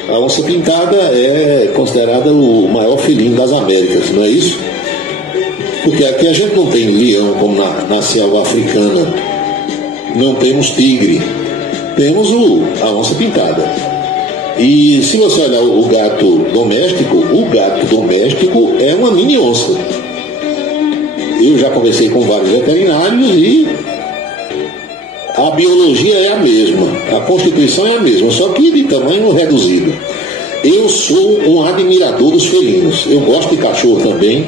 a onça pintada é considerada o maior felino das Américas, não é isso? Porque aqui a gente não tem leão como na selva africana, não temos tigre, temos a onça pintada. E se você olhar o gato doméstico é uma mini onça. Eu já conversei com vários veterinários e a biologia é a mesma, a constituição é a mesma, só que de tamanho reduzido. Eu sou um admirador dos felinos, eu gosto de cachorro também,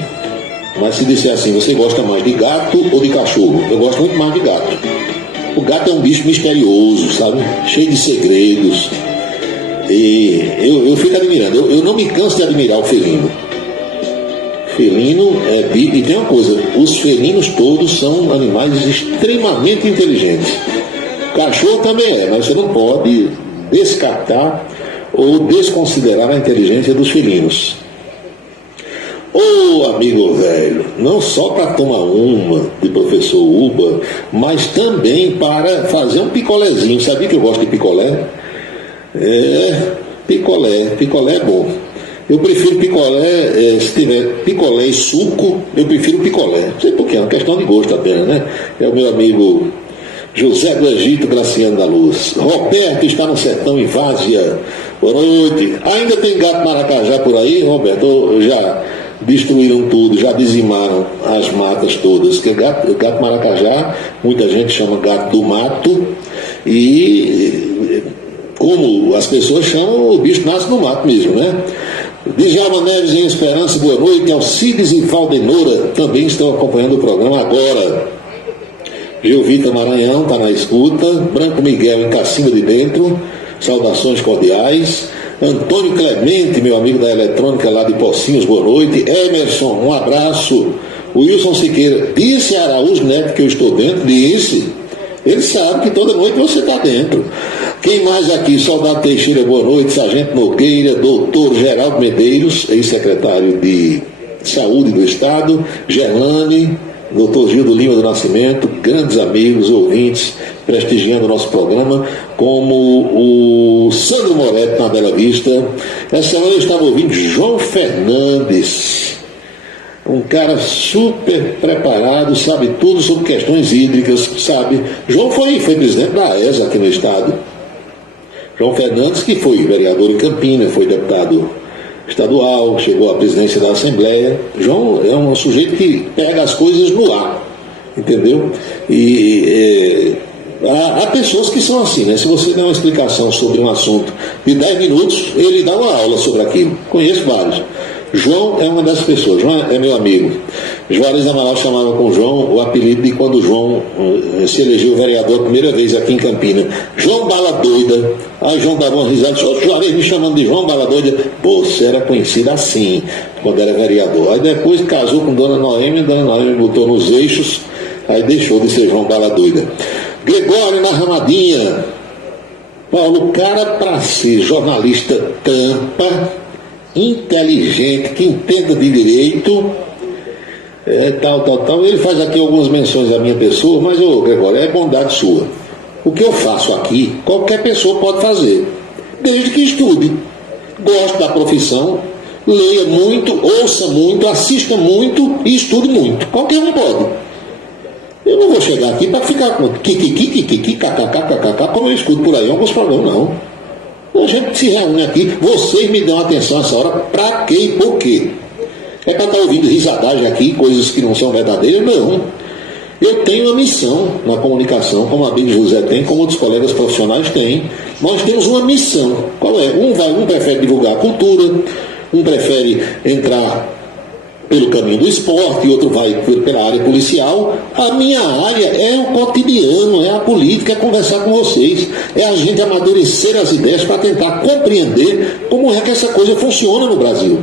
mas se disser assim, você gosta mais de gato ou de cachorro? Eu gosto muito mais de gato. O gato é um bicho misterioso, sabe? Cheio de segredos. E eu fico admirando, eu não me canso de admirar o felino. Felino e tem uma coisa, os felinos todos são animais extremamente inteligentes. Cachorro também é, mas você não pode descartar ou desconsiderar a inteligência dos felinos. Ô amigo velho, não só para tomar uma de professor Uba, mas também para fazer um picolézinho. Sabia que eu gosto de picolé? Picolé é bom. Eu prefiro picolé, se tiver picolé e suco, eu prefiro picolé. Não sei porquê, é uma questão de gosto apenas, né? É o meu amigo José do Egito, Graciano da Luz. Roberto está no sertão em Várzea. Boa noite. Ainda tem gato maracajá por aí, Roberto? Já destruíram tudo, já dizimaram as matas todas. Que gato maracajá, muita gente chama gato do mato, e como as pessoas chamam, o bicho nasce no mato mesmo, né? Djalma Neves em Esperança, boa noite. Alcides e Valdenora também estão acompanhando o programa agora. Gilvita Maranhão está na escuta. Branco Miguel em Cacimba de Dentro, saudações cordiais. Antônio Clemente, meu amigo da eletrônica lá de Pocinhos, boa noite. Emerson, um abraço. Wilson Siqueira, disse a Araújo Neto que eu estou dentro? Disse. Ele sabe que toda noite você está dentro. Quem mais aqui? Soldado Teixeira, boa noite. Sargento Nogueira, doutor Geraldo Medeiros, ex-secretário de Saúde do Estado. Gerlane, doutor Gildo Lima do Nascimento, grandes amigos, ouvintes, prestigiando o nosso programa, como o Sandro Moretti na Bela Vista. Essa hora eu estava ouvindo João Fernandes, um cara super preparado, sabe tudo sobre questões hídricas, sabe. João foi presidente da ESA aqui no estado. João Fernandes, que foi vereador em Campinas, foi deputado estadual, chegou à presidência da Assembleia. João é um sujeito que pega as coisas no ar, entendeu? E há pessoas que são assim, né? Se você der uma explicação sobre um assunto de 10 minutos, ele dá uma aula sobre aquilo. Conheço vários. João é uma dessas pessoas. João é meu amigo. Juarez Amaral chamava com João o apelido de quando João se elegeu vereador a primeira vez aqui em Campinas. João Bala Doida. Aí João dava uma risada e disse: Juarez me chamando de João Bala Doida. Você era conhecido assim quando era vereador. Aí depois casou com Dona Noêmia botou nos eixos, aí deixou de ser João Bala Doida. Gregório na Ramadinha. Paulo, cara para ser jornalista tampa, inteligente, que entenda de direito, tal. Ele faz aqui algumas menções à minha pessoa, mas, Gregório, é bondade sua. O que eu faço aqui, qualquer pessoa pode fazer, desde que estude, goste da profissão, leia muito, ouça muito, assista muito e estude muito. Qualquer um pode. Eu não vou chegar aqui para ficar com kkk, como eu escuto por aí alguns programas, não. A gente se reúne aqui, vocês me dão atenção essa hora, pra quê e por quê? É para estar ouvindo risadagem aqui, coisas que não são verdadeiras? Não. Eu tenho uma missão na comunicação, como a Big José tem, como outros colegas profissionais têm. Nós temos uma missão. Qual é? Um prefere divulgar a cultura, um prefere entrar pelo caminho do esporte, outro vai pela área policial. A minha área é o cotidiano, é a política, é conversar com vocês, é a gente amadurecer as ideias para tentar compreender como é que essa coisa funciona no Brasil.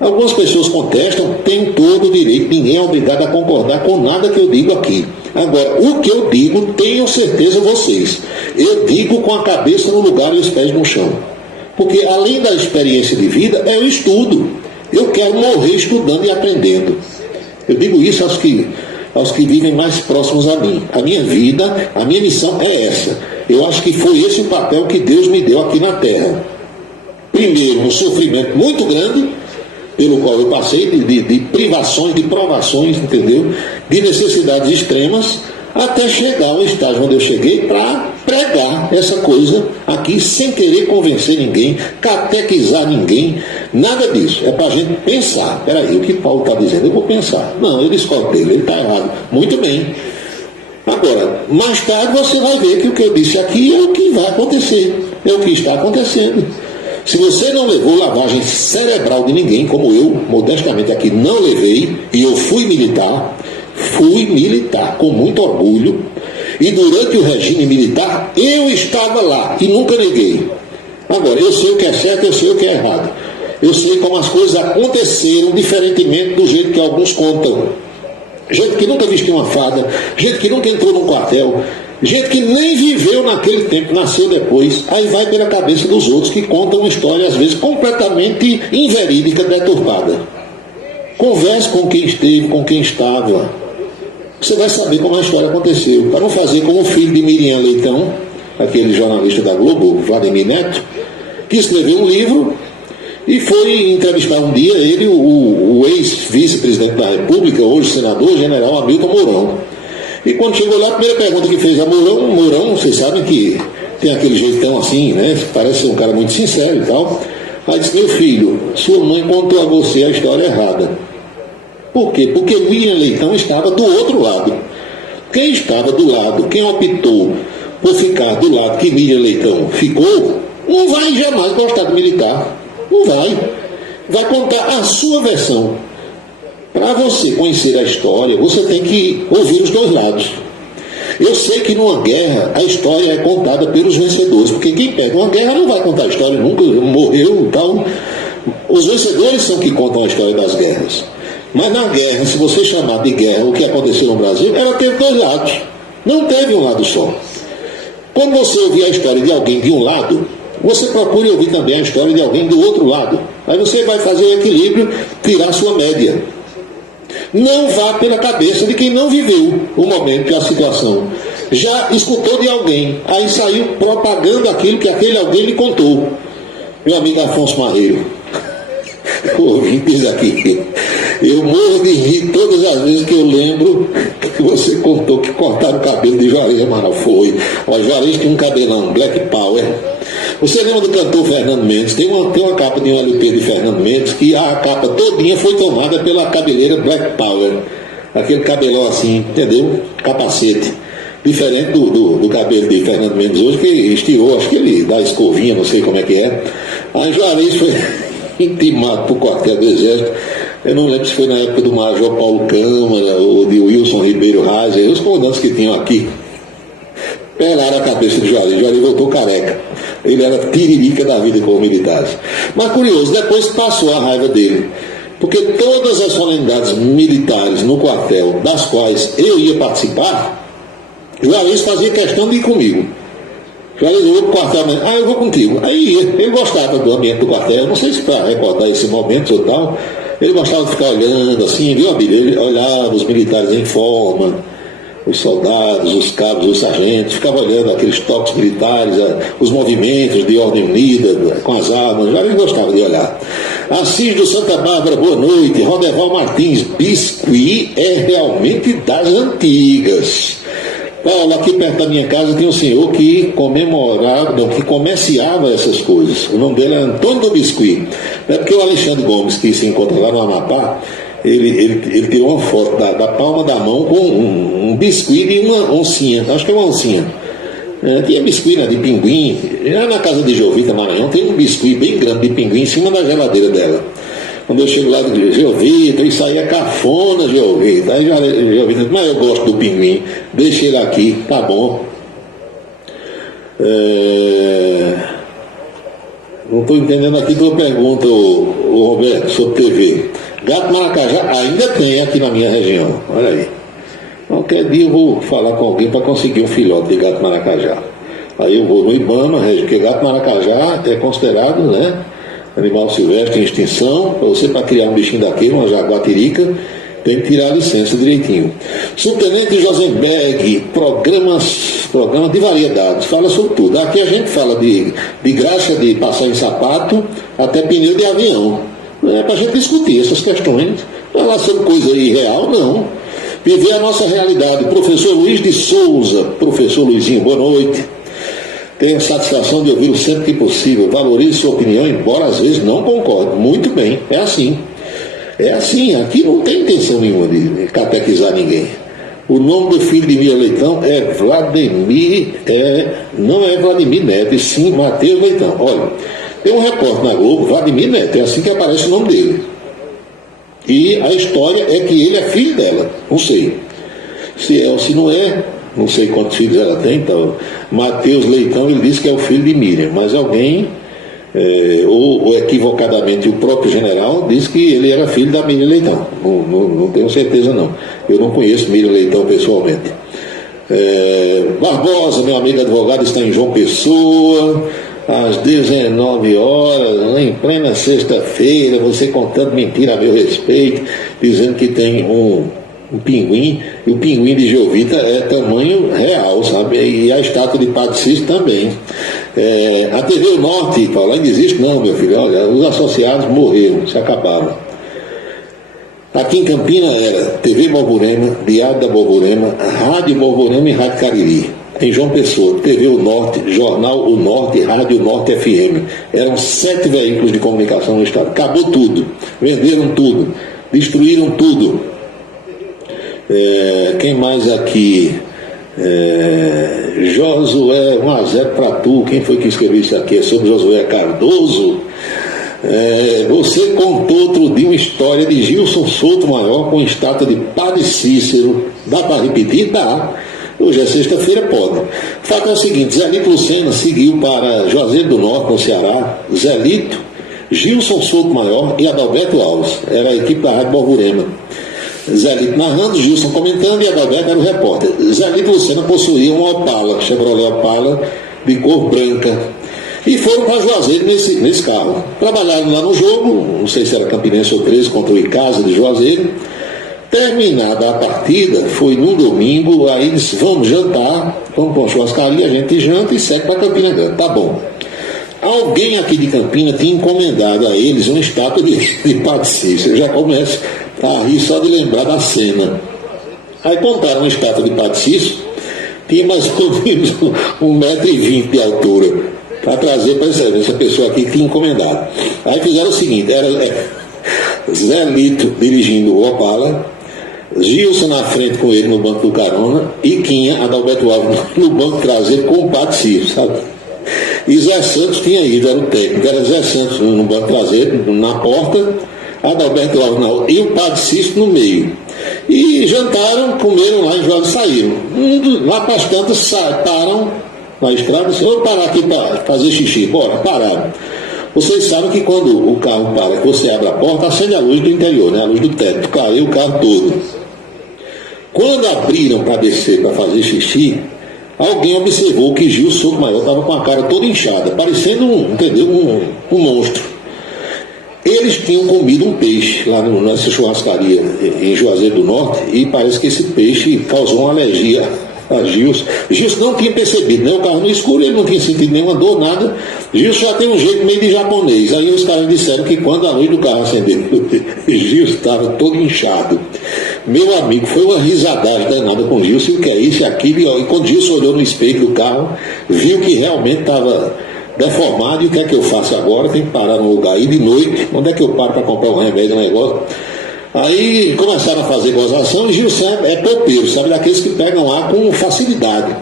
Algumas pessoas contestam, tem todo o direito, ninguém é obrigado a concordar com nada que eu digo aqui. Agora, o que eu digo, tenham certeza vocês, eu digo com a cabeça no lugar e os pés no chão. Porque além da experiência de vida, é o estudo. Eu quero morrer estudando e aprendendo. Eu digo isso aos que vivem mais próximos a mim. A minha vida, a minha missão é essa. Eu acho que foi esse o papel que Deus me deu aqui na Terra. Primeiro, um sofrimento muito grande, pelo qual eu passei, de privações, de provações, entendeu? De necessidades extremas, até chegar ao estágio onde eu cheguei para pregar essa coisa aqui, sem querer convencer ninguém, catequizar ninguém, nada disso. É para a gente pensar. Peraí, o que Paulo está dizendo? Eu vou pensar. Não, eu discordo dele, ele está errado. Muito bem. Agora, mais tarde você vai ver que o que eu disse aqui é o que vai acontecer, é o que está acontecendo. Se você não levou lavagem cerebral de ninguém, como eu, modestamente aqui, não levei, e eu fui militar com muito orgulho, e durante o regime militar, eu estava lá e nunca neguei. Agora, eu sei o que é certo, eu sei o que é errado. Eu sei como as coisas aconteceram, diferentemente do jeito que alguns contam. Gente que nunca vestiu uma fada, gente que nunca entrou num quartel, gente que nem viveu naquele tempo, nasceu depois, aí vai pela cabeça dos outros que contam uma história, às vezes, completamente inverídica, deturpada. Converse com quem esteve, com quem estava. Você vai saber como a história aconteceu. Para não fazer como o filho de Miriam Leitão, aquele jornalista da Globo, Vladimir Neto, que escreveu um livro e foi entrevistar um dia ele, o ex-vice-presidente da República, hoje senador, general Hamilton Mourão. E quando chegou lá, a primeira pergunta que fez a Mourão, vocês sabem que tem aquele jeitão assim, né? Parece ser um cara muito sincero e tal. Aí disse: meu filho, sua mãe contou a você a história errada. Por quê? Porque Miriam Leitão estava do outro lado. Quem estava do lado, quem optou por ficar do lado que Miriam Leitão ficou, não vai jamais gostar do militar. Não vai. Vai contar a sua versão. Para você conhecer a história, você tem que ouvir os dois lados. Eu sei que numa guerra a história é contada pelos vencedores, porque quem pega uma guerra não vai contar a história, nunca morreu e tal. Os vencedores são que contam a história das guerras. Mas na guerra, se você chamar de guerra o que aconteceu no Brasil, ela teve dois lados. Não teve um lado só. Quando você ouvir a história de alguém de um lado, você procure ouvir também a história de alguém do outro lado. Aí você vai fazer o equilíbrio, tirar a sua média. Não vá pela cabeça de quem não viveu o momento e a situação. Já escutou de alguém, aí saiu propagando aquilo que aquele alguém lhe contou. Meu amigo Afonso Marreiro, ouvintes aqui, eu morro de rir todas as vezes que eu lembro que você contou que cortaram o cabelo de Juarez Amaral. Foi. Ó, Juarez tinha um cabelão, Black Power. Você lembra do cantor Fernando Mendes? Tem uma capa de um LP de Fernando Mendes que a capa todinha foi tomada pela cabeleira Black Power. Aquele cabelão assim, entendeu? Capacete. Diferente do cabelo de Fernando Mendes hoje, que estirou, acho que ele dá escovinha, não sei como é que é. Aí Juarez foi intimado para o quartel do Exército. Eu não lembro se foi na época do Major Paulo Câmara ou de Wilson Ribeiro Reiser, os comandantes que tinham aqui. Pelaram a cabeça de Juarez. Juarez voltou careca. Ele era tiririca da vida com os militares. Mas curioso, depois passou a raiva dele. Porque todas as solenidades militares no quartel, das quais eu ia participar, Juarez fazia questão de ir comigo. Juarez, eu vou pro quartel, eu vou contigo. Aí ia. Ele gostava do ambiente do quartel, não sei se para recordar esse momento ou tal. Ele gostava de ficar olhando assim, viu, Abílio? Ele olhava os militares em forma, os soldados, os cabos, os sargentos, ficava olhando aqueles toques militares, os movimentos de ordem unida, com as armas. Ele gostava de olhar. Assis do Santa Bárbara, boa noite. Rodeval Martins, biscuit é realmente das antigas. Paulo, aqui perto da minha casa tem um senhor que comerciava essas coisas. O nome dele é Antônio do Biscuit. É porque o Alexandre Gomes, que se encontra lá no Amapá, ele tirou uma foto da palma da mão com um biscuit de uma oncinha. Acho que é uma oncinha. Tinha biscuit, né, de pinguim. Já na casa de Jovita Maranhão tem um biscuit bem grande de pinguim em cima da geladeira dela. Quando eu chego lá, eu digo, Jovita, isso aí é cafona, Jovita. Aí Jovita diz, mas eu gosto do pinguim, deixa ele aqui, tá bom. Não estou entendendo aqui tua pergunta, o Roberto, sobre TV. Gato Maracajá ainda tem aqui na minha região, olha aí. Qualquer dia eu vou falar com alguém para conseguir um filhote de gato maracajá. Aí eu vou no IBAMA, porque gato maracajá é considerado, né, animal silvestre em extinção. Para você, para criar um bichinho daquele, uma jaguatirica, tem que tirar a licença direitinho. Subtenente Josenberg, programa de variedades, fala sobre tudo. Aqui a gente fala de graxa de passar em sapato até pneu de avião. É para a gente discutir essas questões. Falar sobre coisa irreal, não. Viver a nossa realidade. Professor Luiz de Souza, professor Luizinho, boa noite. Tenho a satisfação de ouvi-lo sempre que possível. Valorize sua opinião, embora às vezes não concorde. Muito bem, é assim. É assim, aqui não tem intenção nenhuma de catequizar ninguém. O nome do filho de Miriam Leitão é Vladimir, não é Vladimir Neto, e sim Matheus Leitão. Olha, tem um repórter na Globo, Vladimir Neto, é assim que aparece o nome dele. E a história é que ele é filho dela, não sei. Se é ou se não é, não sei quantos filhos ela tem, então. Matheus Leitão, ele disse que é o filho de Miriam, mas alguém, ou equivocadamente o próprio general, disse que ele era filho da Miriam Leitão. Não tenho certeza não. Eu não conheço Miriam Leitão pessoalmente. Barbosa, meu amigo advogado, está em João Pessoa. Às 19 horas, em plena sexta-feira, você contando mentira a meu respeito, dizendo que tem um pinguim, e o pinguim de Jovita é tamanho real, sabe? E a estátua de Padre Cícero também. A TV O Norte, Paulo, ainda existe? Não, meu filho, olha, os associados morreram, se acabaram. Aqui em Campina era TV Borborema, Diário da Borborema, Rádio Borborema e Rádio Cariri. Em João Pessoa, TV O Norte, Jornal O Norte, Rádio Norte FM. Eram 7 veículos de comunicação no estado. Acabou tudo. Venderam tudo. Destruíram tudo. Quem mais aqui? Josué, 1-0 para tu. Quem foi que escreveu isso aqui? É sobre Josué Cardoso. Você contou outro dia uma história de Gilson Souto Maior com estátua de Padre Cícero. Dá para repetir? Dá. Hoje é sexta-feira, pode. O fato é o seguinte, Zelito Lucena seguiu para Juazeiro do Norte, no Ceará. Zelito, Gilson Souto Maior e Adalberto Alves. Era a equipe da Rádio Borborema. Zelito narrando, Gilson comentando e Adalberto era o repórter. Zelito Lucena possuía uma Opala, Chevrolet Opala, de cor branca. E foram para Juazeiro nesse carro. Trabalharam lá no jogo, não sei se era Campinense ou 13 contra o Icasa de Juazeiro. Terminada a partida, foi no domingo, aí disse, vamos jantar, vamos para uma churrascaria, a gente janta e segue para Campina Grande. Tá bom. Alguém aqui de Campina tinha encomendado a eles uma estátua de Padre Cícero. Eu já começo a rir só de lembrar da cena. Aí contaram uma estátua de Padre Cícero, tinha mais ou menos 1,20 m de altura, para trazer para essa pessoa aqui que tinha encomendado. Aí fizeram o seguinte, era Zé Lito dirigindo o Opala, Gilson na frente com ele no banco do carona e Quinha, Adalberto Alves, no banco traseiro com o Padre Cícero, sabe? E Zé Santos tinha ido, era o técnico, era Zé Santos no banco traseiro, na porta, Adalberto Alves na outra, e o Padre Cícero no meio. E jantaram, comeram lá em Juazeiro e saíram. Lá para as tantas param na estrada e disseram, vamos parar aqui para fazer xixi, bora, pararam. Vocês sabem que quando o carro para, que você abre a porta, acende a luz do interior, né? A luz do teto, caiu o carro todo. Quando abriram para descer, para fazer xixi, alguém observou que Gil Souto Maior estava com a cara toda inchada, parecendo um monstro. Eles tinham comido um peixe lá nessa churrascaria em Juazeiro do Norte e parece que esse peixe causou uma alergia a Gilson. Gilson não tinha percebido, né? O carro no escuro, ele não tinha sentido nenhuma dor, nada. Gilson já tem um jeito meio de japonês. Aí os caras disseram que quando a luz do carro acendeu, Gilson estava todo inchado. Meu amigo, foi uma risadagem danada com Gilson, o que é isso e aquilo. E quando Gilson olhou no espelho do carro, viu que realmente estava deformado. E o que é que eu faço agora? Tem que parar no lugar aí de noite. Onde é que eu paro para comprar um remédio, um negócio? Aí começaram a fazer gozação e Gilson é poupeiro, sabe, daqueles que pegam ar com facilidade.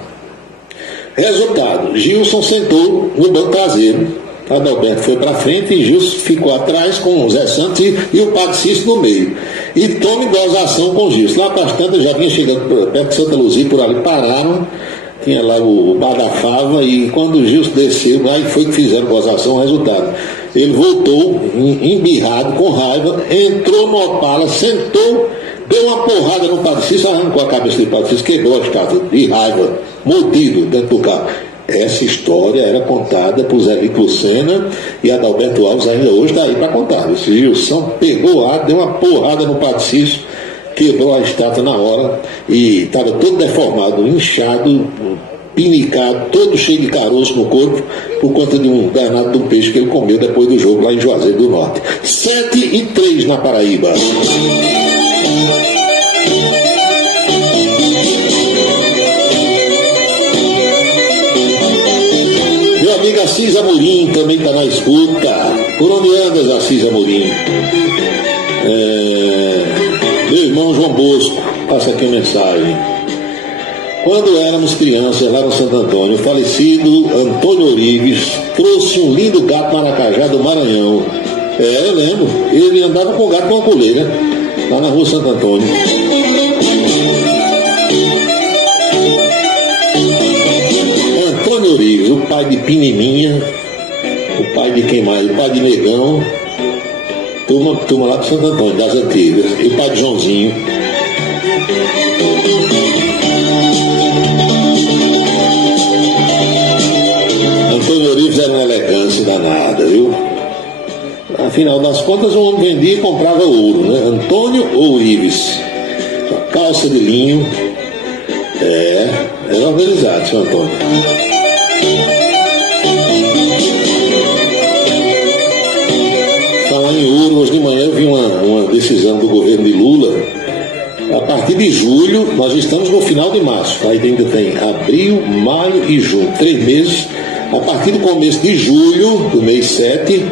Resultado, Gilson sentou no banco traseiro, Adalberto foi para frente e Gilson ficou atrás com o Zé Santos e o Padre Cícero no meio. E tome gozação com Gilson. Lá para as tantas, já vinha chegando perto de Santa Luzia, por ali pararam, tinha lá o Bar da Fava, e quando o Gilson desceu, lá foi que fizeram gozação, o resultado. Ele voltou, embirrado, com raiva, entrou no Opala, sentou, deu uma porrada no Padre Cícero, arrancou a cabeça do Padre Cícero, quebrou as casas de raiva, mordido dentro do carro. Essa história era contada por Zé Rico Lucena, e Adalberto Alves ainda hoje está aí para contar. Esse Gilson pegou deu uma porrada no Padre Cícero, quebrou a estátua na hora e estava todo deformado, inchado, pinicado, todo cheio de caroço no corpo, por conta de um danado do peixe que ele comeu depois do jogo lá em Juazeiro do Norte. 7-3 na Paraíba. Meu amigo Assis Amorim também está na escuta. Por onde andas, Assis Amorim? Meu irmão João Bosco, passa aqui a mensagem. Quando éramos crianças lá no Santo Antônio, o falecido Antônio Orives trouxe um lindo gato maracajá do Maranhão. Eu lembro. Ele andava com o gato com uma coleira, lá na rua Santo Antônio. Antônio Orives, o pai de Piniminha, o pai de quem mais? O pai de Negão, turma lá do Santo Antônio, das antigas, e o pai de Joãozinho. Antônio Orives era uma elegância danada, viu? Afinal das contas, o homem vendia e comprava ouro, né? Antônio Orives, calça de linho, era organizado, seu Antônio. Falar em ouro, hoje de manhã eu vi uma decisão do governo de Lula. A partir de julho, nós estamos no final de março, aí ainda tem abril, maio e junho, 3 meses. A partir do começo de julho, do mês 7,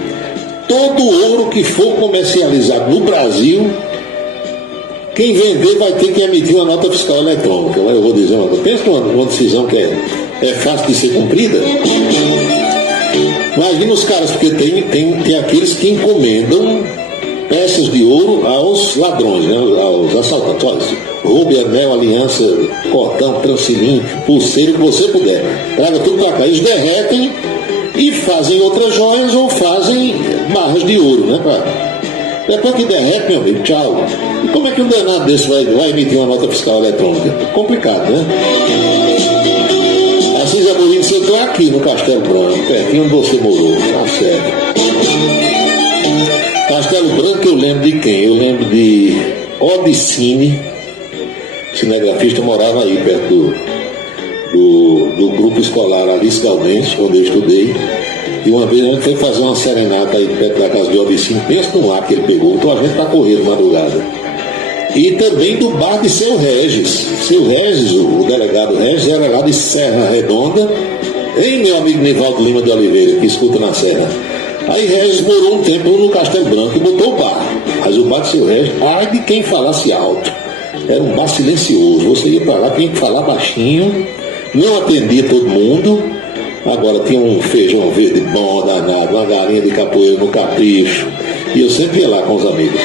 todo ouro que for comercializado no Brasil, quem vender vai ter que emitir uma nota fiscal eletrônica. Eu vou dizer uma coisa, pensa numa decisão que é fácil de ser cumprida. Imagina os caras, porque tem aqueles que encomendam peças de ouro aos ladrões, né, aos assaltantes. Olha, roube, anel, aliança, cordão, transilim, pulseira, o que você puder. Traga tudo para cá. Eles derretem e fazem outras joias ou fazem barras de ouro, né? Depois que derrete, meu amigo, tchau. E como é que um danado desse vai emitir uma nota fiscal eletrônica? Complicado, né? Assis Amorim, você está aqui no Castelo Branco, pertinho onde você morou, tá certo. Castelo Branco, eu lembro de quem? Eu lembro de Odicine, cinegrafista, morava aí perto do grupo escolar Alice Galdense, onde eu estudei. E uma vez a gente foi fazer uma serenata aí perto da casa de Odicine, pensa no ar que ele pegou, então a gente tá correndo madrugada. E também do bar de Seu Regis. Seu Regis, o delegado Regis, era lá de Serra Redonda, em meu amigo Nivaldo Lima de Oliveira, que escuta na Serra. Aí Regis morou um tempo no Castelo Branco e botou o bar. Mas o bar de Seu Regis, ai de quem falasse alto. Era um bar silencioso. Você ia para lá, tinha que falar baixinho, não atendia todo mundo. Agora tinha um feijão verde bom, danado, uma galinha de capoeira no capricho. E eu sempre ia lá com os amigos.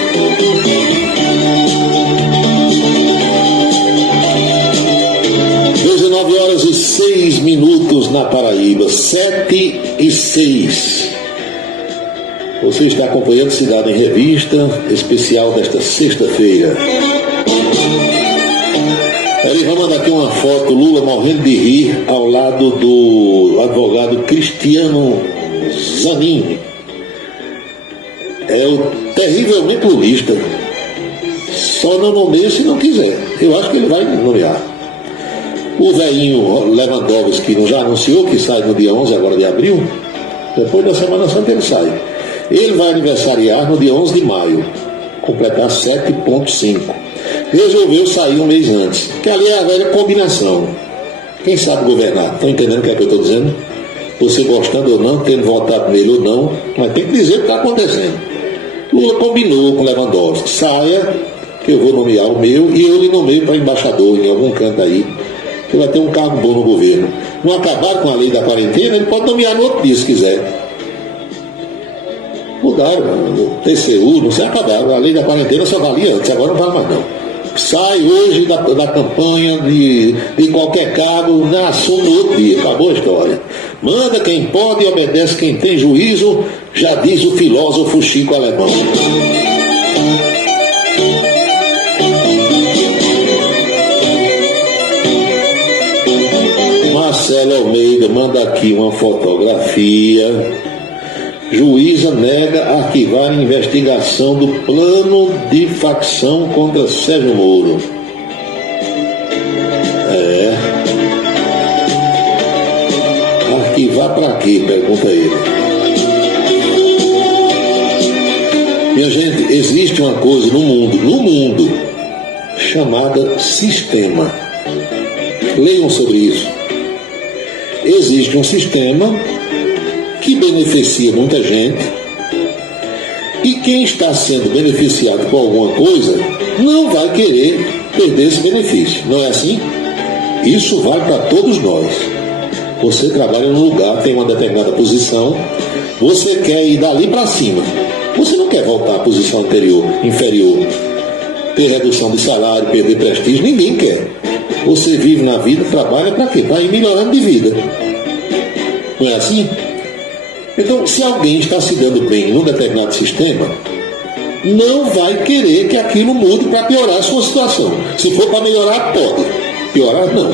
Horas e 6 minutos na Paraíba, 7:06. Você está acompanhando Cidade em Revista, especial desta sexta-feira. Ele vai mandar aqui uma foto, Lula morrendo de rir, ao lado do advogado Cristiano Zanin. É o terrivelmente lulista. Só não nomeia se não quiser. Eu acho que ele vai nomear. O velhinho Lewandowski já anunciou que sai no dia 11 agora de abril. Depois da Semana Santa ele sai. Ele vai aniversariar no dia 11 de maio, completar 7,5. Resolveu sair um mês antes, que ali é a velha combinação. Quem sabe governar? Estão entendendo o que é que eu estou dizendo? Você gostando ou não, tendo votado nele ou não, mas tem que dizer o que está acontecendo. Lula combinou com Lewandowski: saia, que eu vou nomear o meu, e eu lhe nomeio para embaixador em algum canto aí, que vai ter um cargo bom no governo. não acabaram com a lei da quarentena, ele pode nomear no outro dia se quiser. Mudaram, o TCU, não sei, acabaram. A lei da quarentena só valia antes, agora não vale mais não. Sai hoje da campanha de qualquer cargo, assume no outro dia, acabou a história. Manda quem pode e obedece quem tem juízo, já diz o filósofo Chico Alemão. Marcelo Almeida manda aqui uma fotografia. Juíza nega arquivar investigação do plano de facção contra Sérgio Moro. Arquivar pra quê? Pergunta ele. Minha gente, existe uma coisa no mundo, chamada sistema. Leiam sobre isso. Existe um sistema que beneficia muita gente, e quem está sendo beneficiado por alguma coisa não vai querer perder esse benefício, não é assim? Isso vale para todos nós. Você trabalha num lugar, tem uma determinada posição, você quer ir dali para cima, você não quer voltar à posição inferior, ter redução de salário, perder prestígio, ninguém quer. Você vive na vida, trabalha para quê? Para ir melhorando de vida, não é assim? Então, se alguém está se dando bem num determinado sistema, não vai querer que aquilo mude para piorar a sua situação. Se for para melhorar, pode. Piorar, não.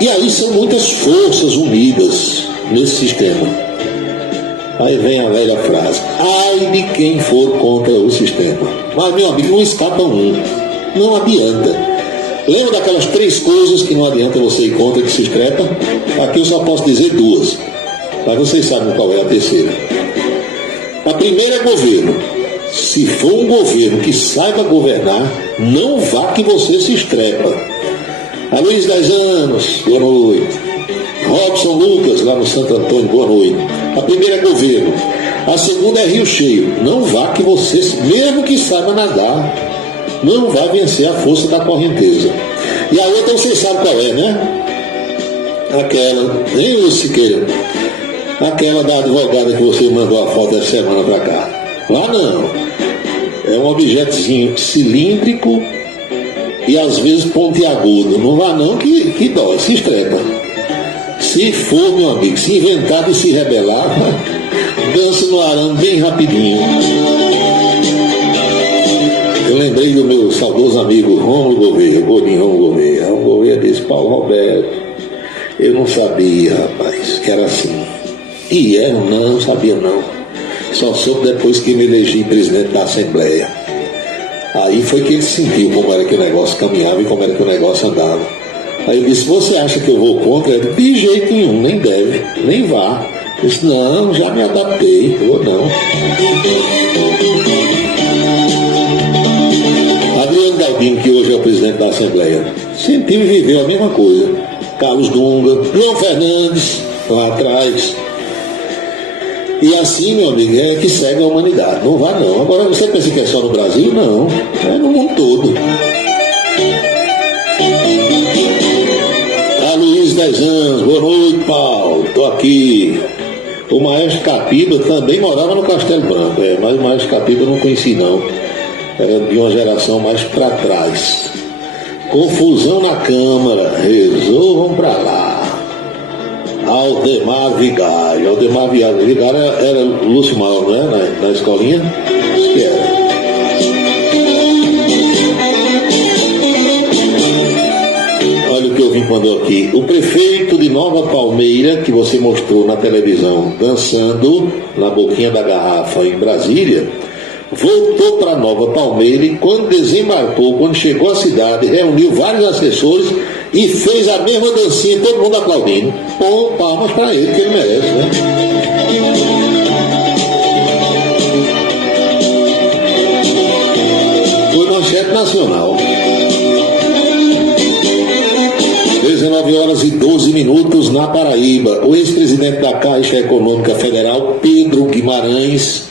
E aí são muitas forças unidas nesse sistema. Aí vem a velha frase: ai de quem for contra o sistema. Mas, meu amigo, não escapa um. Não adianta. Lembra daquelas 3 coisas que não adianta você ir contra que se estrepa? Aqui eu só posso dizer 2. Mas vocês sabem qual é a terceira. A primeira é governo. Se for um governo que saiba governar, não vá que você se estrepa. A Luiz 10 anos, boa noite. Robson Lucas, lá no Santo Antônio, boa noite. A primeira é governo. A segunda é Rio Cheio. Não vá que você, mesmo que saiba nadar, não vai vencer a força da correnteza. E a outra vocês sabem qual é, né? Aquela, hein, Lúcio Siqueira? Aquela da advogada que você mandou a foto essa semana pra cá. Lá não. É um objetozinho cilíndrico e às vezes pontiagudo. Não vá não que dói, se estrepa. Se for, meu amigo, se inventar de se rebelar, dança no arame bem rapidinho. Eu lembrei do meu saudoso amigo Rômulo Gouveia, Gordinho Rômulo Gouveia. O Gouveia disse: Paulo Roberto, eu não sabia, rapaz, que era assim. E eu não sabia não. Só soube depois que me elegi presidente da Assembleia. Aí foi que ele sentiu como era que o negócio caminhava e como era que o negócio andava. Aí eu disse: você acha que eu vou contra? Ele: de jeito nenhum, nem deve, nem vá. Eu disse: não, já me adaptei, ou não. Adriano Galdino, que hoje é o presidente da Assembleia, sentiu e viveu a mesma coisa. Carlos Dunga, João Fernandes, lá atrás. E assim, meu amigo, é que segue a humanidade. Não vá não. Agora, você pensa que é só no Brasil? Não. É no mundo todo. A Luiz 10 anos. Boa noite, Paulo. Estou aqui. O Maestro Capiba também morava no Castelo Branco. Mas o Maestro Capiba eu não conheci, não. Era de uma geração mais para trás. Confusão na Câmara. Resolvam para lá. Aldemar Vigário. Aldemar Vigário era Lúcio Mauro, né? Na escolinha? Acho que era. Olha o que eu vim mandou aqui. O prefeito de Nova Palmeira, que você mostrou na televisão, dançando na boquinha da garrafa em Brasília, voltou para Nova Palmeira e quando desembarcou, quando chegou à cidade, reuniu vários assessores e fez a mesma dancinha, todo mundo aplaudindo. Bom, palmas para ele, que ele merece, né? Foi manchete nacional. 19h12 na Paraíba. O ex-presidente da Caixa Econômica Federal, Pedro Guimarães,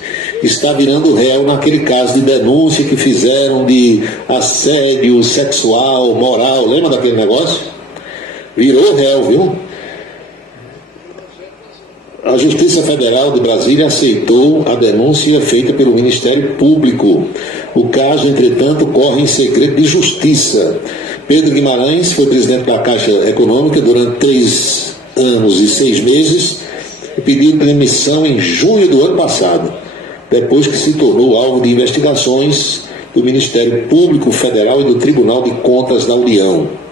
está virando réu naquele caso de denúncia que fizeram de assédio sexual, moral. Lembra daquele negócio? Virou réu, viu? A Justiça Federal de Brasília aceitou a denúncia feita pelo Ministério Público. O caso, entretanto, corre em segredo de justiça. Pedro Guimarães foi presidente da Caixa Econômica durante 3 anos e 6 meses e pediu demissão em junho do ano passado, depois que se tornou alvo de investigações do Ministério Público Federal e do Tribunal de Contas da União.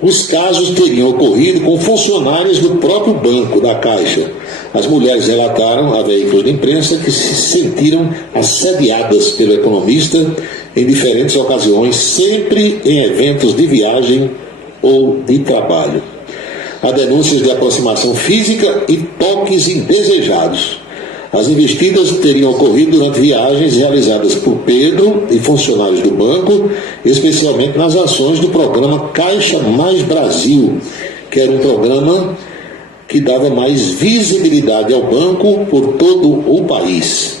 Os casos teriam ocorrido com funcionários do próprio banco da Caixa. As mulheres relataram a veículos de imprensa que se sentiram assediadas pelo economista em diferentes ocasiões, sempre em eventos de viagem ou de trabalho. Há denúncias de aproximação física e toques indesejados. As investidas teriam ocorrido durante viagens realizadas por Pedro e funcionários do banco, especialmente nas ações do programa Caixa Mais Brasil, que era um programa que dava mais visibilidade ao banco por todo o país.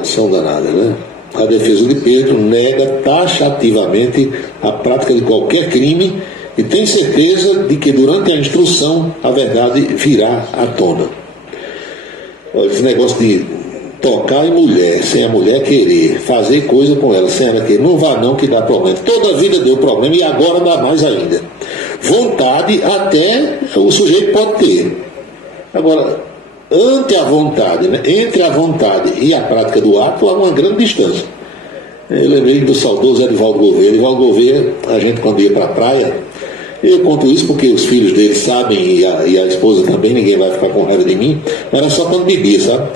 Ação danada, né? A defesa de Pedro nega taxativamente a prática de qualquer crime e tem certeza de que durante a instrução a verdade virá à tona. Olha, esse negócio de tocar em mulher, sem a mulher querer, fazer coisa com ela, sem ela querer, não vá não que dá problema. Toda a vida deu problema e agora dá mais ainda. Vontade até o sujeito pode ter. Agora, ante a vontade, né, entre a vontade e a prática do ato, há uma grande distância. Eu lembrei do saudoso Edivaldo Gouveia. Edivaldo Gouveia, a gente quando ia para a praia, eu conto isso porque os filhos dele sabem e a esposa também, ninguém vai ficar com raiva de mim, era só quando bebia, sabe?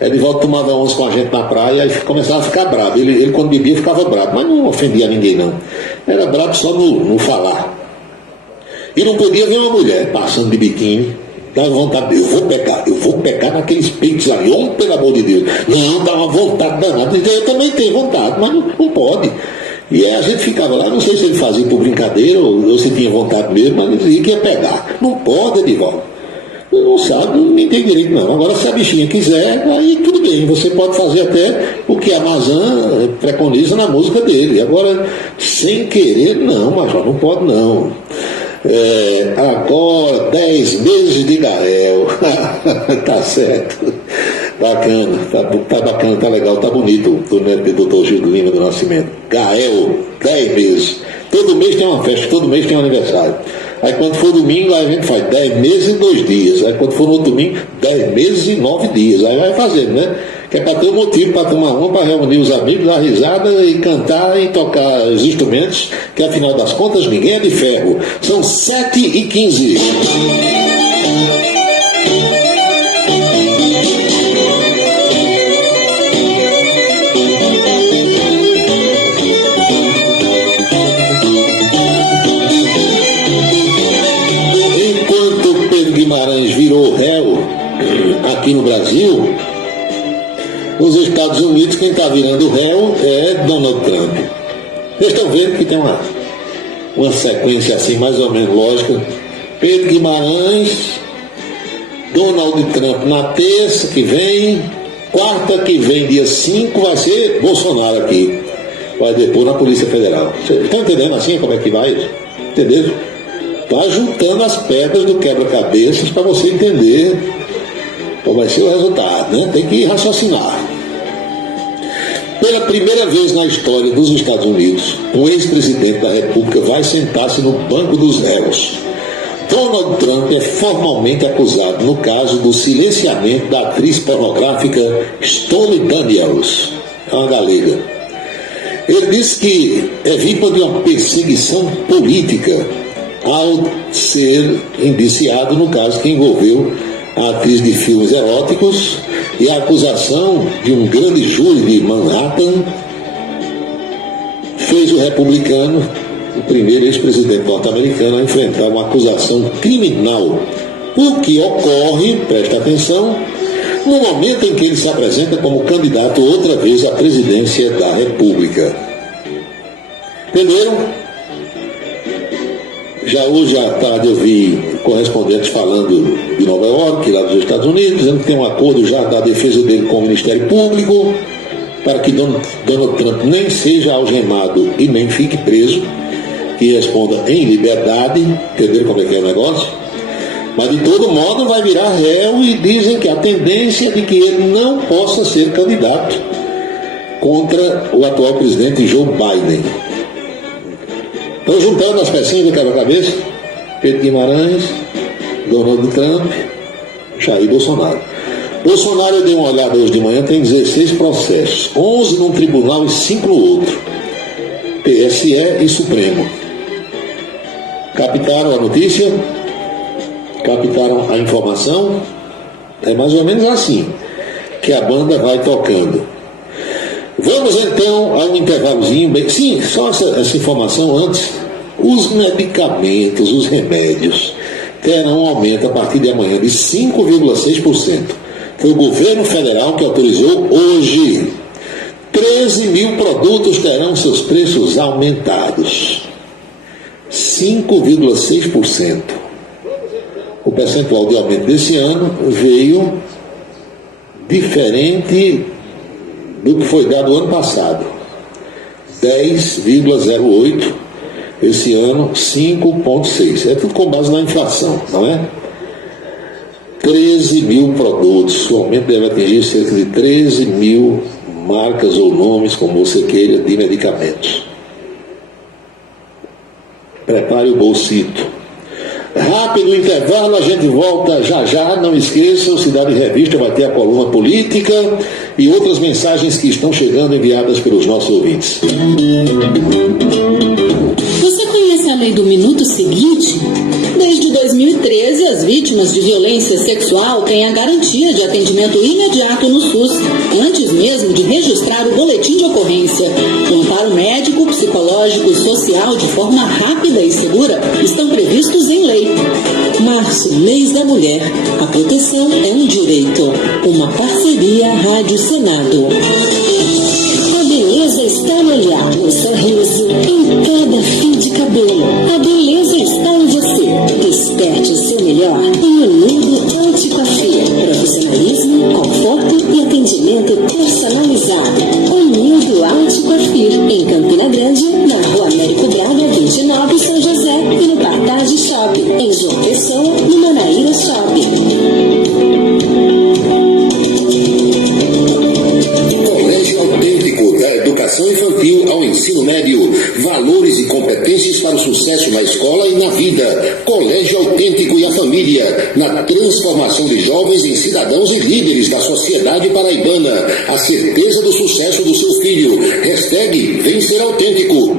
Edivaldo tomava onça com a gente na praia e começava a ficar bravo. Ele quando bebia ficava bravo, mas não ofendia ninguém não. Era bravo só no falar. E não podia ver uma mulher passando de biquíni, dava vontade, eu vou pecar naqueles peitos ali, pelo amor de Deus. Não, dá uma vontade danada. Eu também tenho vontade, mas não pode. E aí a gente ficava lá, não sei se ele fazia por brincadeira ou se tinha vontade mesmo, mas ele dizia que ia pegar. Não pode, Edivaldo. Não sabe, não tem direito não. Agora, se a bichinha quiser, aí tudo bem, você pode fazer até o que a Mazan preconiza na música dele. Agora, sem querer, não, Major, não pode não. Agora, 10 meses de Gael. Tá certo. Bacana, tá bacana, tá legal, tá bonito o neto do Dr. Gil do Lima do Nascimento. Gael, 10 meses. Todo mês tem uma festa, todo mês tem um aniversário. Aí quando for domingo, aí a gente faz 10 meses e 2 dias. Aí quando for no outro domingo, 10 meses e 9 dias. Aí vai fazendo, né? Que é para ter um motivo, para tomar uma, para reunir os amigos, dar risada e cantar e tocar os instrumentos, que afinal das contas ninguém é de ferro. São 7h15. Guimarães virou réu aqui no Brasil, nos Estados Unidos quem está virando réu é Donald Trump. Vocês estão vendo que tem uma sequência assim mais ou menos lógica. Pedro Guimarães, Donald Trump na terça que vem, quarta que vem, dia 5, vai ser Bolsonaro aqui. Vai depor na Polícia Federal. Vocês estão entendendo assim como é que vai? Entendeu? Está juntando as pedras do quebra-cabeças para você entender qual vai ser o resultado, né? Tem que raciocinar. Pela primeira vez na história dos Estados Unidos, um ex-presidente da República vai sentar-se no banco dos réus. Donald Trump é formalmente acusado no caso do silenciamento da atriz pornográfica Stormy Daniels, uma galega. Ele disse que é vítima de uma perseguição política ao ser indiciado no caso que envolveu a atriz de filmes eróticos e a acusação de um grande júri de Manhattan fez o republicano, o primeiro ex-presidente norte-americano, a enfrentar uma acusação criminal, o que ocorre, presta atenção, no momento em que ele se apresenta como candidato outra vez à presidência da República. Entenderam? Já hoje à tarde eu vi correspondentes falando de Nova York, lá dos Estados Unidos, dizendo que tem um acordo já da defesa dele com o Ministério Público para que Donald Trump nem seja algemado e nem fique preso, que responda em liberdade. Entenderam como é que é o negócio? Mas de todo modo vai virar réu e dizem que a tendência é de que ele não possa ser candidato contra o atual presidente Joe Biden. Então, juntando as pecinhas do quebra-cabeça, Pedro Guimarães, Donald Trump, Jair Bolsonaro. Bolsonaro, eu dei uma olhada hoje de manhã, tem 16 processos, 11 num tribunal e 5 no outro, TSE e Supremo. Captaram a notícia? Captaram a informação? É mais ou menos assim que a banda vai tocando. Vamos então a um intervalozinho. Sim, só essa informação antes. Os medicamentos, os remédios, terão um aumento a partir de amanhã de 5,6%. Foi o governo federal que autorizou hoje. 13 mil produtos terão seus preços aumentados. 5,6%. O percentual de aumento desse ano veio diferente do que foi dado ano passado. 10,08%. Esse ano, 5,6%. É tudo com base na inflação, não é? 13 mil produtos. O aumento deve atingir cerca de 13 mil marcas ou nomes, como você queira, de medicamentos. Prepare o bolsito. Rápido intervalo, a gente volta já. Não esqueça, o Cidade Revista vai ter a coluna política e outras mensagens que estão chegando enviadas pelos nossos ouvintes. Você conhece a lei do minuto seguinte? Desde 2013, as vítimas de violência sexual têm a garantia de atendimento imediato no SUS, antes mesmo de registrar o boletim de ocorrência. O amparo médico, psicológico e social de forma rápida e segura estão previstos em lei. Março, Mês da Mulher. A proteção é um direito. Uma parceria Rádio Senado. A beleza está no olhar, no sorriso, em cada fio de cabelo. A beleza está em você. Desperte o seu melhor em Unido Anticoafia. Profissionalismo, conforto e atendimento personalizado. Unido Anticoafia, em Campina Grande, na Rua Américo Braga, 29, São José, e no Partage Shopping, em João Pessoa, no Manaíra Shopping. Colégio Autêntico, da educação infantil ao ensino médio. Valores e competências para o sucesso na escola e na vida. Colégio Autêntico e a família, na transformação de jovens em cidadãos e líderes da sociedade paraibana. A certeza do sucesso do seu filho. #Vencer Autêntico.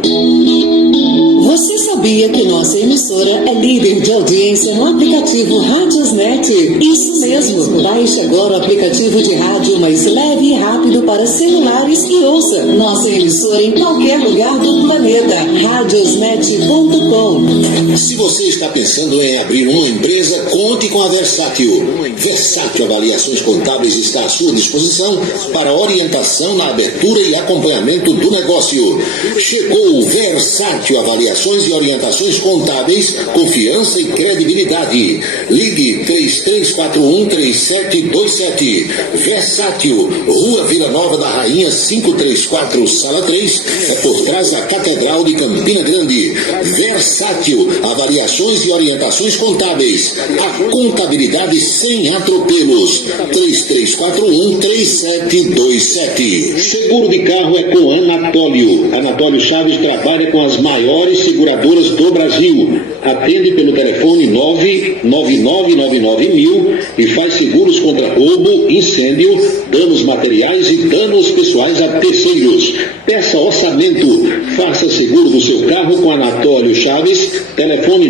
Você sabia que nossa emissora é líder de audiência no aplicativo Radiosnet? Isso mesmo! Baixe agora o aplicativo de rádio mais leve e rápido para celulares e ouça nossa emissora em qualquer lugar do planeta. Radiosnet.com. Se você está pensando em abrir uma empresa, conte com a Versátil. Versátil Avaliações Contábeis está à sua disposição para orientação na abertura e acompanhamento do negócio. Chegou o Versátil Avaliações e Orientações Contábeis, confiança e credibilidade. Ligue 3341-3727. Versátil, Rua Vila Nova da Rainha, 534, Sala 3, é por trás da Catedral de Campina Grande. Versátil, avaliações e orientações contábeis. A contabilidade sem atropelos. 3341-3727. Seguro de carro é com Anatólio. Anatólio Chaves trabalha com as maiores seguradoras do Brasil. Atende pelo telefone 99999.000 e faz seguros contra roubo, incêndio, danos materiais e danos pessoais a terceiros. Peça orçamento. Faça seguro do seu carro com Anatólio Chaves. Telefone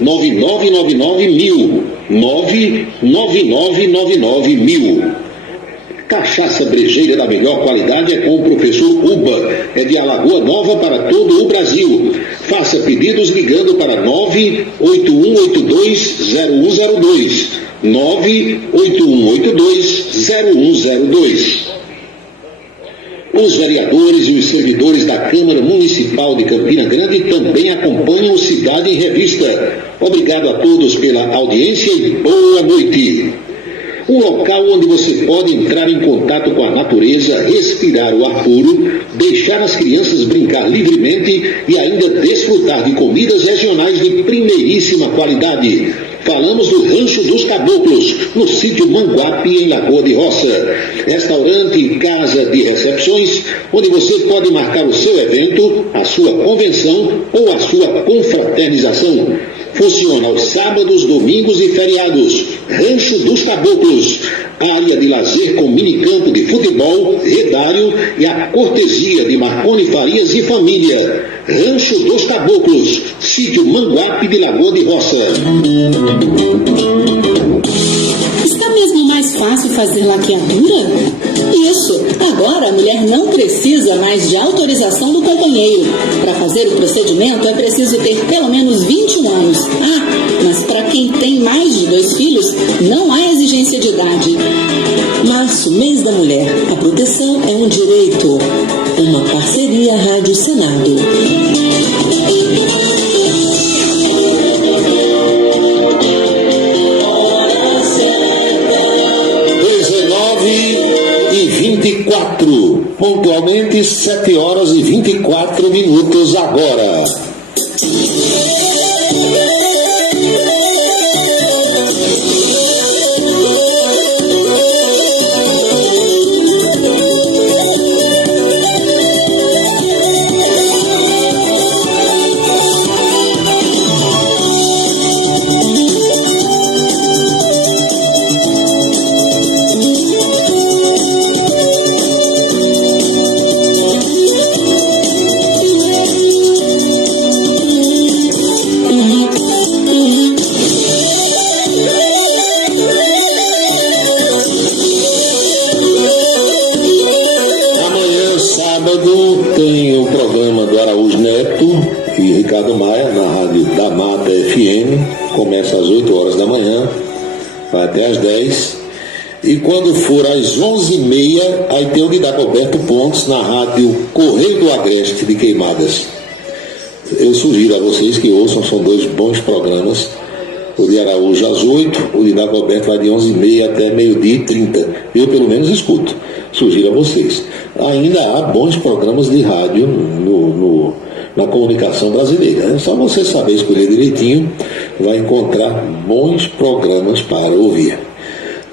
99999.000. 99999.000. Cachaça brejeira da melhor qualidade é com o professor Uba. É de Alagoa Nova para todo o Brasil. Faça pedidos ligando para 981820102. 981820102. Os vereadores e os servidores da Câmara Municipal de Campina Grande também acompanham o Cidade em Revista. Obrigado a todos pela audiência e boa noite. Um local onde você pode entrar em contato com a natureza, respirar o ar puro, deixar as crianças brincar livremente e ainda desfrutar de comidas regionais de primeiríssima qualidade. Falamos do Rancho dos Caboclos, no sítio Manguape, em Lagoa de Roça. Restaurante e casa de recepções, onde você pode marcar o seu evento, a sua convenção ou a sua confraternização. Funciona aos sábados, domingos e feriados. Rancho dos Caboclos, área de lazer com minicampo de futebol, redário e a cortesia de Marconi Farias e família. Rancho dos Caboclos, sítio Manguape de Lagoa de Roça. Está mesmo mais fácil fazer laqueadura? Isso! Agora a mulher não precisa mais de autorização do companheiro. Para fazer o procedimento é preciso ter pelo menos 21 anos. Mas para quem tem mais de 2 filhos, não há exigência de idade. Março, mês da mulher. A proteção é um direito. Uma parceria Rádio Senado. 19h24, pontualmente 7h24 agora. Tem o programa do Araújo Neto e Ricardo Maia na Rádio da Mata FM, começa às 8 horas da manhã, vai até às 10, e quando for às 11h30, aí tem o de Dagoberto Pontes na Rádio Correio do Agreste de Queimadas. Eu sugiro a vocês que ouçam, são 2 bons programas, o de Araújo às 8, o de Dagoberto vai de 11h30 até 12h30, eu pelo menos escuto, sugiro a vocês. Ainda há bons programas de rádio na comunicação brasileira. É só você saber escolher direitinho, vai encontrar bons programas para ouvir.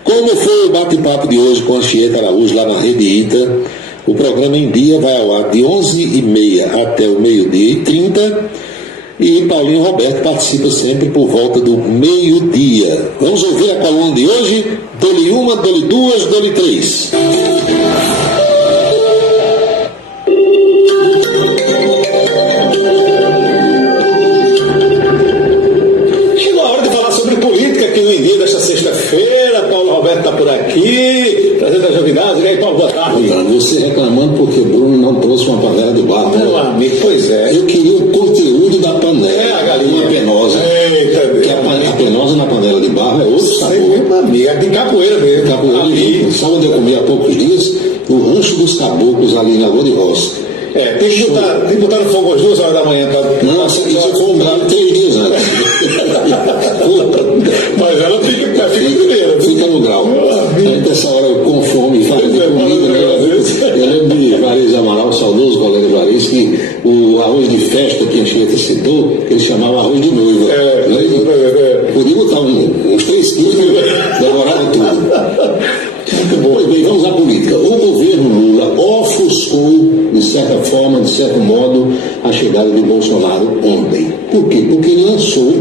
Como foi o bate-papo de hoje com a Anchieta Araújo lá na Rede Ita, o programa em dia vai ao ar de 11h30 até o 12h30 e Paulinho Roberto participa sempre por volta do meio-dia. Vamos ouvir a coluna de hoje? Dole uma, dole duas, dole três. Sexta-feira, Paulo Roberto está por aqui, trazendo as novidades. E aí, Paulo, boa tarde. Você reclamando porque o Bruno não trouxe uma panela de barro. Meu amigo, pois é. Eu queria o conteúdo da panela. A galinha penosa. Eita, que a penosa na panela de barro é outro sabor. Meu amigo, é de capoeira mesmo. Capoeira mesmo. Só onde eu comi há poucos dias, o Rancho dos Caboclos ali na Lagoa de Roça. Tem que botar no fogo às 2 horas da manhã. Não, isso foi um grau 3 dias antes. Mas ela fica primeiro. Fica no grau. Nessa hora eu com fome, fazendo comida. Eu lembro de Vares Amaral, saudoso colega de Vares, que o arroz de festa que a Anchieta citou, ele chamava arroz de noiva. Podia botar uns 3 quilos, devorava tudo. Pois bem, vamos à política. O governo Lula ofuscou, de certa forma, de certo modo, a chegada de Bolsonaro ontem. Por quê? Porque ele lançou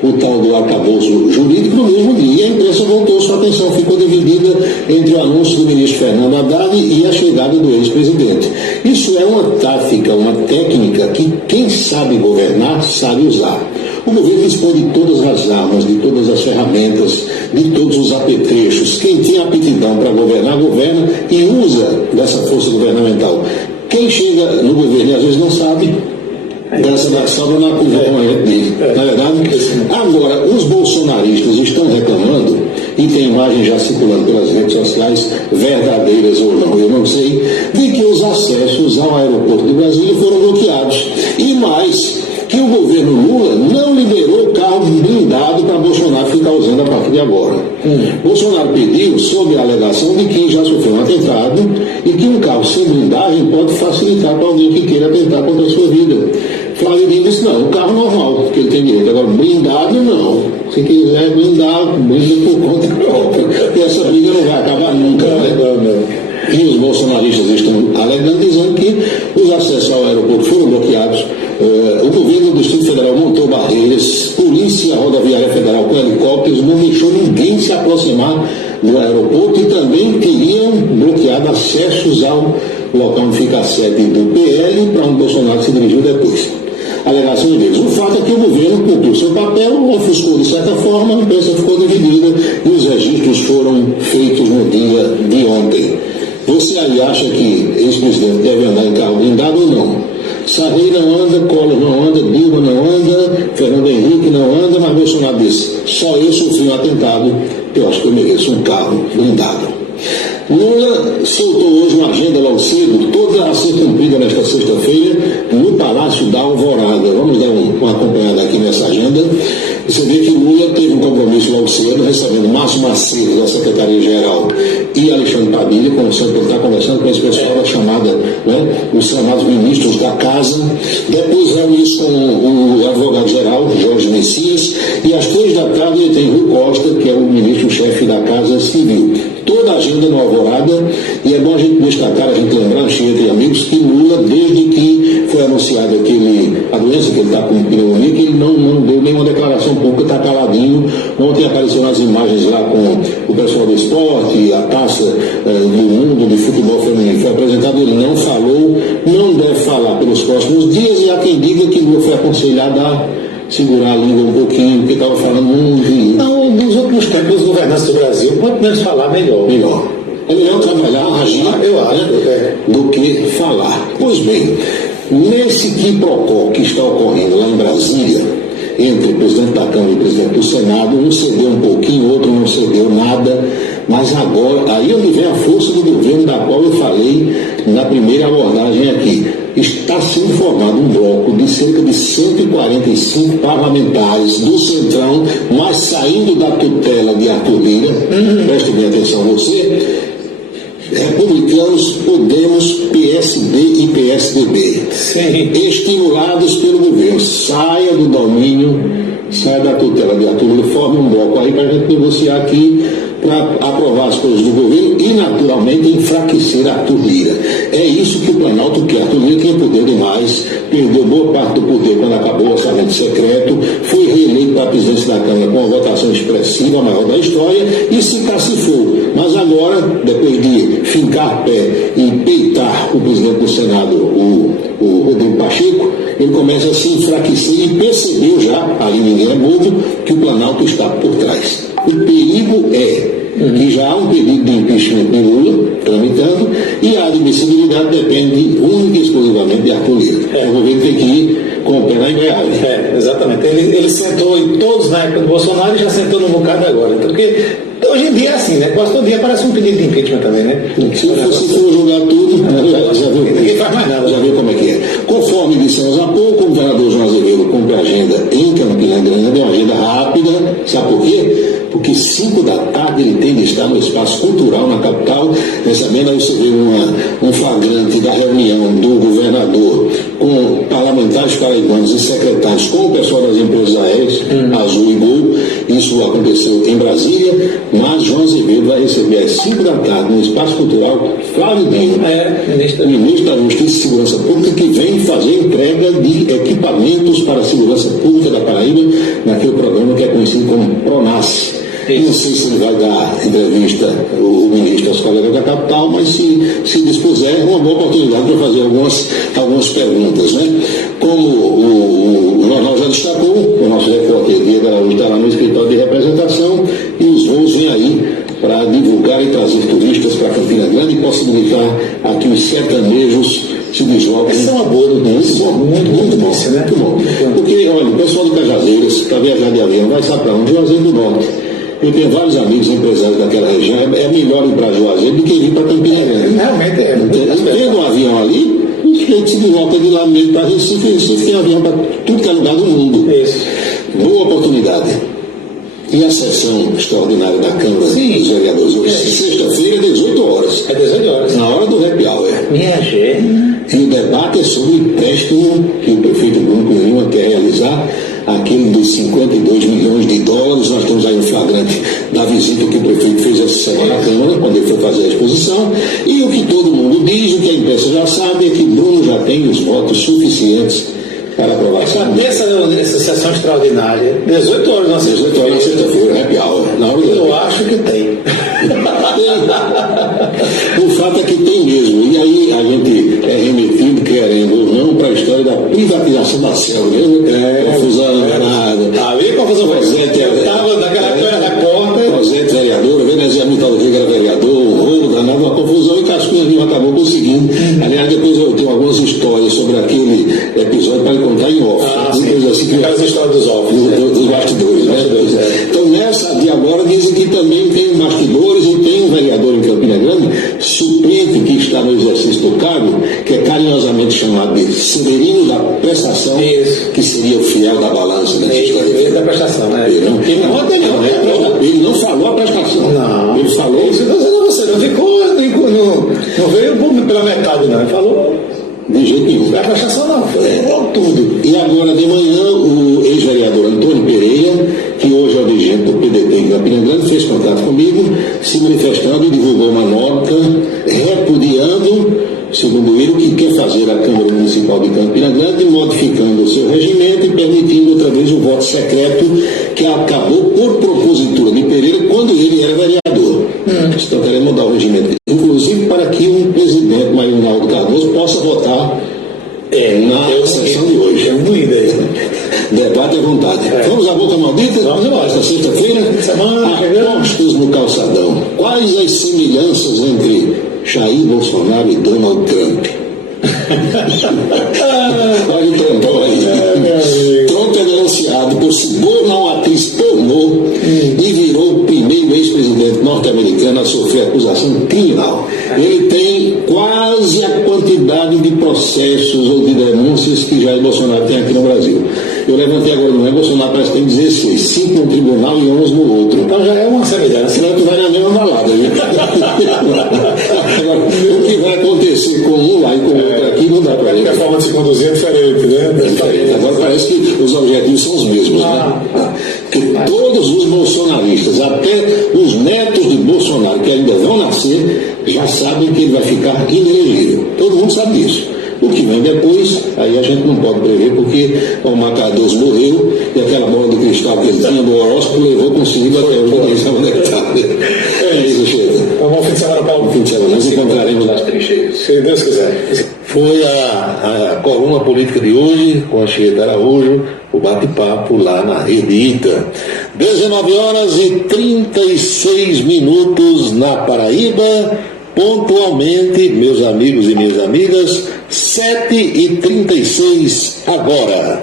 o tal do arcabouço jurídico no mesmo dia e a imprensa voltou sua atenção, ficou dividida entre o anúncio do ministro Fernando Haddad e a chegada do ex-presidente. Isso é uma tática, uma técnica que quem sabe governar sabe usar. O governo dispõe de todas as armas, de todas as ferramentas, de todos os apetrechos. Quem tem aptidão para governar, governa e usa dessa força governamental. Quem chega no governo e às vezes não sabe, dança da salva na curva, como a gente diz. Na verdade, agora, os bolsonaristas estão reclamando, e tem imagens já circulando pelas redes sociais, verdadeiras ou não, eu não sei, de que os acessos ao aeroporto de Brasília foram bloqueados. E mais, que o governo Lula não liberou o carro blindado para Bolsonaro ficar usando a partir de agora. Bolsonaro pediu, sob a alegação de que já sofreu um atentado e que um carro sem blindagem pode facilitar para alguém que queira atentar contra a sua vida. Flávio Dino disse, não, o carro normal, que ele tem direito. Agora, blindado, não. Se quiser blindar, blinda por conta própria. E essa briga não vai acabar nunca, né? Não. E os bolsonaristas estão alegando, dizendo que os acessos ao aeroporto foram bloqueados. O governo do Distrito Federal montou barreiras, Polícia Rodoviária Federal com helicópteros, não deixou ninguém se aproximar do aeroporto e também teriam bloqueado acessos ao local onde fica a sede do PL, para onde Bolsonaro se dirigiu depois. Alegações deles. O fato é que o governo cumpriu seu papel, ofuscou de certa forma, a imprensa ficou dividida e os registros foram feitos no dia de ontem. Você aí acha que esse presidente deve andar em carro blindado ou não? Sarney não anda, Collor não anda, Dilma não anda, Fernando Henrique não anda, mas Bolsonaro disse, só eu sofri um atentado, eu acho que eu mereço um carro blindado. Lula soltou hoje uma agenda logo cedo, toda a ser cumprida nesta sexta-feira, no Palácio da Alvorada. Vamos dar uma acompanhada aqui nessa agenda. Você vê que Lula teve um compromisso logo cedo, recebendo Márcio Macedo, da Secretaria-Geral, e Alexandre Padilha, como sempre, está conversando com esse pessoal da chamada, né, os chamados ministros da Casa. Depois reuniu-se com o advogado-geral, Jorge Messias, e às 3 da tarde ele tem Rui Costa, que é o ministro-chefe da Casa Civil. Toda a agenda no Alvorada, e é bom a gente destacar, a gente lembrar, cheio de amigos, que Lula, desde que foi anunciado a doença que ele está com pneumonia, que ele não deu nenhuma declaração pública, está caladinho. Ontem apareceu nas imagens lá com o pessoal do esporte, a taça do mundo de futebol feminino foi apresentado, ele não falou, não deve falar pelos próximos dias, e há quem diga que Lula foi aconselhado a segurar a língua um pouquinho, porque estava falando muito. Não, nos últimos tempos, os governantes do Brasil, quanto menos falar, melhor. É melhor trabalhar, agir, eu acho, do que falar. Pois bem, nesse quiprocó que está ocorrendo lá em Brasília, entre o presidente da Câmara e o presidente do Senado, um cedeu um pouquinho, outro não cedeu nada, mas agora, aí onde vem a força do governo, da qual eu falei na primeira abordagem aqui. Está sendo formado um bloco de cerca de 145 parlamentares do Centrão, mas saindo da tutela de Arthur Lira, preste bem atenção você, republicanos, Podemos, PSD e PSDB. Sim. Estimulados pelo governo, saia do domínio, saia da tutela de Arthur Lira, forme um bloco aí para a gente negociar aqui, para aprovar as coisas do governo e, naturalmente, enfraquecer Arthur Lira. É isso que o Planalto quer. Arthur Lira tem poder demais, perdeu boa parte do poder quando acabou o orçamento secreto, foi reeleito para a presidência da Câmara com uma votação expressiva, a maior da história, e se cacifou. Mas agora, depois de fincar pé e peitar o presidente do Senado, o Rodrigo Pacheco, ele começa a se enfraquecer e percebeu já, aí ninguém é bobo, que o Planalto está por trás. O perigo é que já há um pedido de impeachment de Lula tramitando e a admissibilidade depende única e exclusivamente de Arthur Lira. O governo tem que ir com o pé na embreagem. Exatamente. Ele sentou em todos na época do Bolsonaro e já sentou no bocado agora. Então, porque hoje em dia é assim, né? Quase todo dia parece um pedido de impeachment também, né? Se você for julgar tudo, já viu. Ninguém faz mais nada. Já viu como é que é. Conforme dissemos há pouco, o governador João Azevedo cumpre a agenda em Campina Grande, é uma agenda rápida. Sabe por quê? Porque 5 da tarde ele tem de estar no espaço cultural na capital, recebendo, aí você vê um flagrante da reunião do governador com parlamentares paraibanos e secretários com o pessoal das empresas aéreas, Azul e Gol. Isso aconteceu em Brasília, mas João Azevedo vai receber às 5 da tarde no espaço cultural Flávio Dino, ministro da Justiça e Segurança Pública, que vem fazer entrega de equipamentos para a segurança pública da Paraíba, naquele programa que é conhecido como PRONASSE. Não sei se ele vai dar entrevista, o ministro, aos colegas da capital, mas se dispuser, é uma boa oportunidade para fazer algumas perguntas, né? Como o jornal já destacou, o nosso repórter Diego Araújo está lá no escritório de representação e os voos vêm aí para divulgar e trazer turistas para Campina Grande e possibilitar a que os sertanejos se desloquem. Essa é uma boa notícia. Muito bom, né? Muito bom. Porque, olha, o pessoal do Cajazeiras, para viajar de avião, vai saber para onde? Juazeiro do Norte. Eu tenho vários amigos empresários daquela região, é melhor ir para Juazeiro do que ir para Campina Grande. Realmente é. Tendo um avião ali, a gente se desloca de lá mesmo para Recife. Recife tem avião para tudo que é lugar do mundo. Isso. Boa oportunidade. E a sessão extraordinária da Câmara dos Vereadores hoje, sexta-feira, 18 horas. É 18 horas. Na hora do happy hour. Minha gente. E o debate é sobre o empréstimo que o prefeito Bruno aquilo dos 52 milhões de dólares. Nós temos aí um flagrante da visita que o prefeito fez essa semana à Câmara, quando ele foi fazer a exposição. E o que todo mundo diz, o que a imprensa já sabe, é que Bruno já tem os votos suficientes para aprovação. Nessa sessão extraordinária, 18 horas na sexta-feira, happy hour. Eu acho que tem. O fato é que tem mesmo. E aí a gente é remetido, querendo ou não, para a história da privatização da Celso. Confusão, nada. Ali, confusão. Estava naquela época da porta. Presente vereador, veneziamento que era vereador, o roubo danado, uma confusão, e Cascunha não acabou conseguindo. Aliás, depois eu tenho algumas histórias sobre aquele episódio para lhe contar em off. Aquelas histórias dos off. Dos bastidores, né? Então, nessa de agora, dizem que também tem bastidores e tem um vereador em Campina Grande, suplente, que está no exercício do cargo, que é carinhosamente chamado de Severino da Prestação, que seria o fiel da balança da história. Da prestação, né? Ele não falou a prestação. Não. Ele falou. Você não ficou, não veio pela metade, não. Ele falou. De jeito nenhum. Da prestação não, falou tudo. E agora de manhã, o ex-vereador Antônio Pereira, que hoje é o dirigente do PDT em Campina Grande, fez contato comigo, se manifestando e divulgou uma nota repudiando, segundo ele, o que quer fazer a Câmara Municipal de Campina Grande, modificando o seu regimento e permitindo outra vez o voto secreto, que acabou por propositura de Pereira quando ele era vereador. Estão querendo mudar o regimento, inclusive para que um presidente, Marinaldo Cardoso, possa votar na sessão de hoje. Debate à vontade. Vamos à boca maldita? Vamos embora. Esta sexta-feira, apostas no calçadão. Quais as semelhanças entre Jair Bolsonaro e Donald Trump? Olha o Trumpão aí. Trump é denunciado por suborno a uma atriz pornô e virou o primeiro ex-presidente norte-americano a sofrer acusação criminal. Ele tem quase a quantidade de processos ou de denúncias que Jair Bolsonaro tem aqui no Brasil. Eu levantei agora, não é? Bolsonaro parece que tem 16, 5 num tribunal e 11 no outro. Então já é uma semelhança. Senão tu vai na mesma balada. Agora, o que vai acontecer com um lá e com o outro aqui não dá para ver. A forma de se conduzir é diferente, né? Agora parece que os objetivos são os mesmos, né? Que todos os bolsonaristas, até os netos de Bolsonaro que ainda vão nascer, já sabem que ele vai ficar inelegível. Todo mundo sabe disso. O que vem depois, aí a gente não pode prever, porque o Cardoso morreu e aquela bola de cristal que ele tinha do horóscopo levou consigo até o ninguém sabe onde está. É isso, chega. Um bom fim de semana, Paulo. Fim de semana, nós encontraremos nas trincheiras. Se Deus quiser. Foi a coluna política de hoje, com a Chieta Araújo, o bate-papo lá na Rede Ita. 19 horas e 36 minutos na Paraíba. Pontualmente, meus amigos e minhas amigas, 7h36 agora.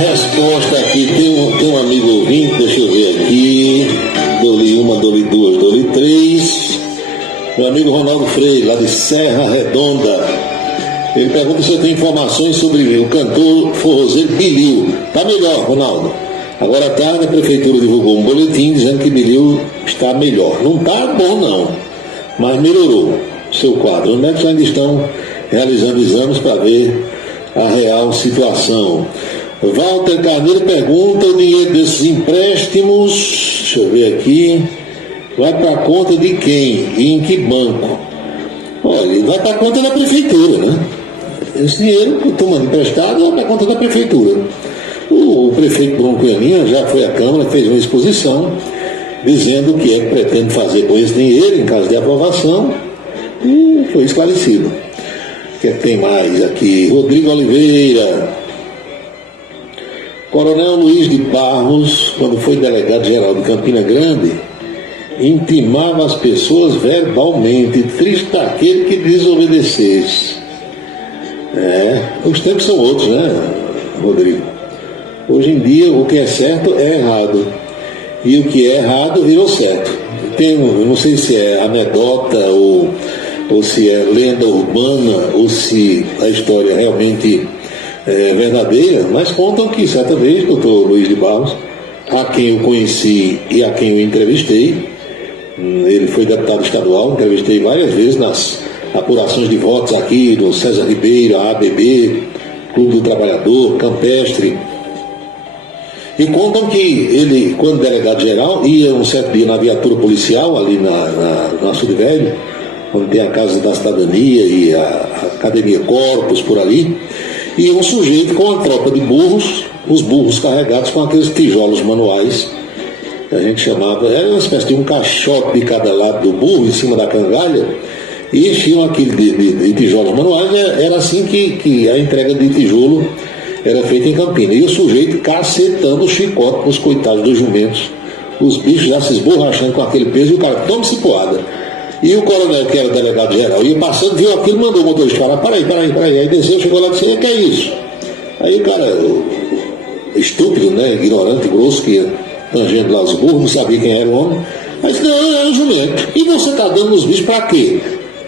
Resposta aqui, tem um amigo ouvinte, deixa eu ver aqui, dou-lhe uma, dou-lhe duas, dou-lhe três. Meu amigo Ronaldo Freire, lá de Serra Redonda. Ele pergunta se eu tenho informações sobre o cantor forrozeiro Bilil. Está melhor, Ronaldo. Agora à tarde a prefeitura divulgou um boletim dizendo que Bilil está melhor. Não está bom não, mas melhorou seu quadro. Os médicos ainda estão realizando exames para ver a real situação. Walter Carneiro pergunta: o dinheiro desses empréstimos, deixa eu ver aqui, vai para a conta de quem e em que banco? Olha, vai para a conta da prefeitura, né? Esse dinheiro que tomando emprestado vai para a conta da prefeitura. O prefeito Bruno Cunha já foi à Câmara, fez uma exposição dizendo o que é que pretende fazer com esse dinheiro em caso de aprovação e foi esclarecido. O que é que tem mais aqui? Rodrigo Oliveira. Coronel Luiz de Barros, quando foi delegado-geral de Campina Grande, intimava as pessoas verbalmente, triste daquele que desobedecesse. Os tempos são outros, né, Rodrigo? Hoje em dia, o que é certo é errado. E o que é errado virou certo. Eu não sei se é anedota ou se é lenda urbana ou se a história realmente é verdadeira, mas contam que certa vez o doutor Luiz de Barros a quem eu conheci e a quem eu entrevistei. Ele foi deputado estadual, entrevistei várias vezes nas apurações de votos aqui do César Ribeiro, a ABB, Clube do Trabalhador, Campestre. E contam que ele, quando delegado-geral, ia um certo dia na viatura policial, ali na Sul Velho, onde tem a Casa da Cidadania e a Academia Corpus, por ali, e um sujeito com uma tropa de burros, os burros carregados com aqueles tijolos manuais, que a gente chamava, era uma espécie de um caixote de cada lado do burro, em cima da cangalha, e enchiam aquilo de tijolos manuais. Era assim que a entrega de tijolo era feita em Campina. E o sujeito cacetando o chicote nos coitados dos jumentos, os bichos já se esborrachando com aquele peso, e o cara, toma-se poada. E o coronel, que era o delegado-geral, ia passando, viu aquilo, mandou o motorista falar, para aí. Aí desceu, chegou lá e disse, o que é isso? Aí o cara, estúpido, né, ignorante, grosso, que ia tangendo lá os burros, não sabia quem era o homem, mas não, é um jumento. E você está dando nos bichos para quê?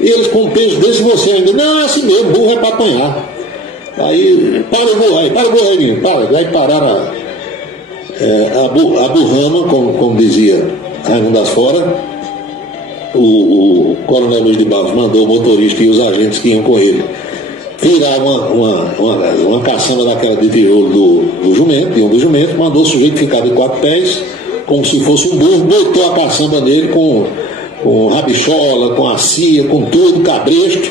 E eles com um peso desse, você ainda, não, é assim mesmo, burro é para apanhar. Aí, para o burro aí, menino, para. Aí pararam a burrama, como dizia Raimundo das Fora. O coronel Luiz de Barros mandou o motorista e os agentes que iam com ele tirar uma caçamba daquela de tijolo do jumento, de um dos jumentos, mandou o sujeito ficar de 4 pés, como se fosse um burro, botou a caçamba nele com rabichola, com acia, com tudo, cabresto.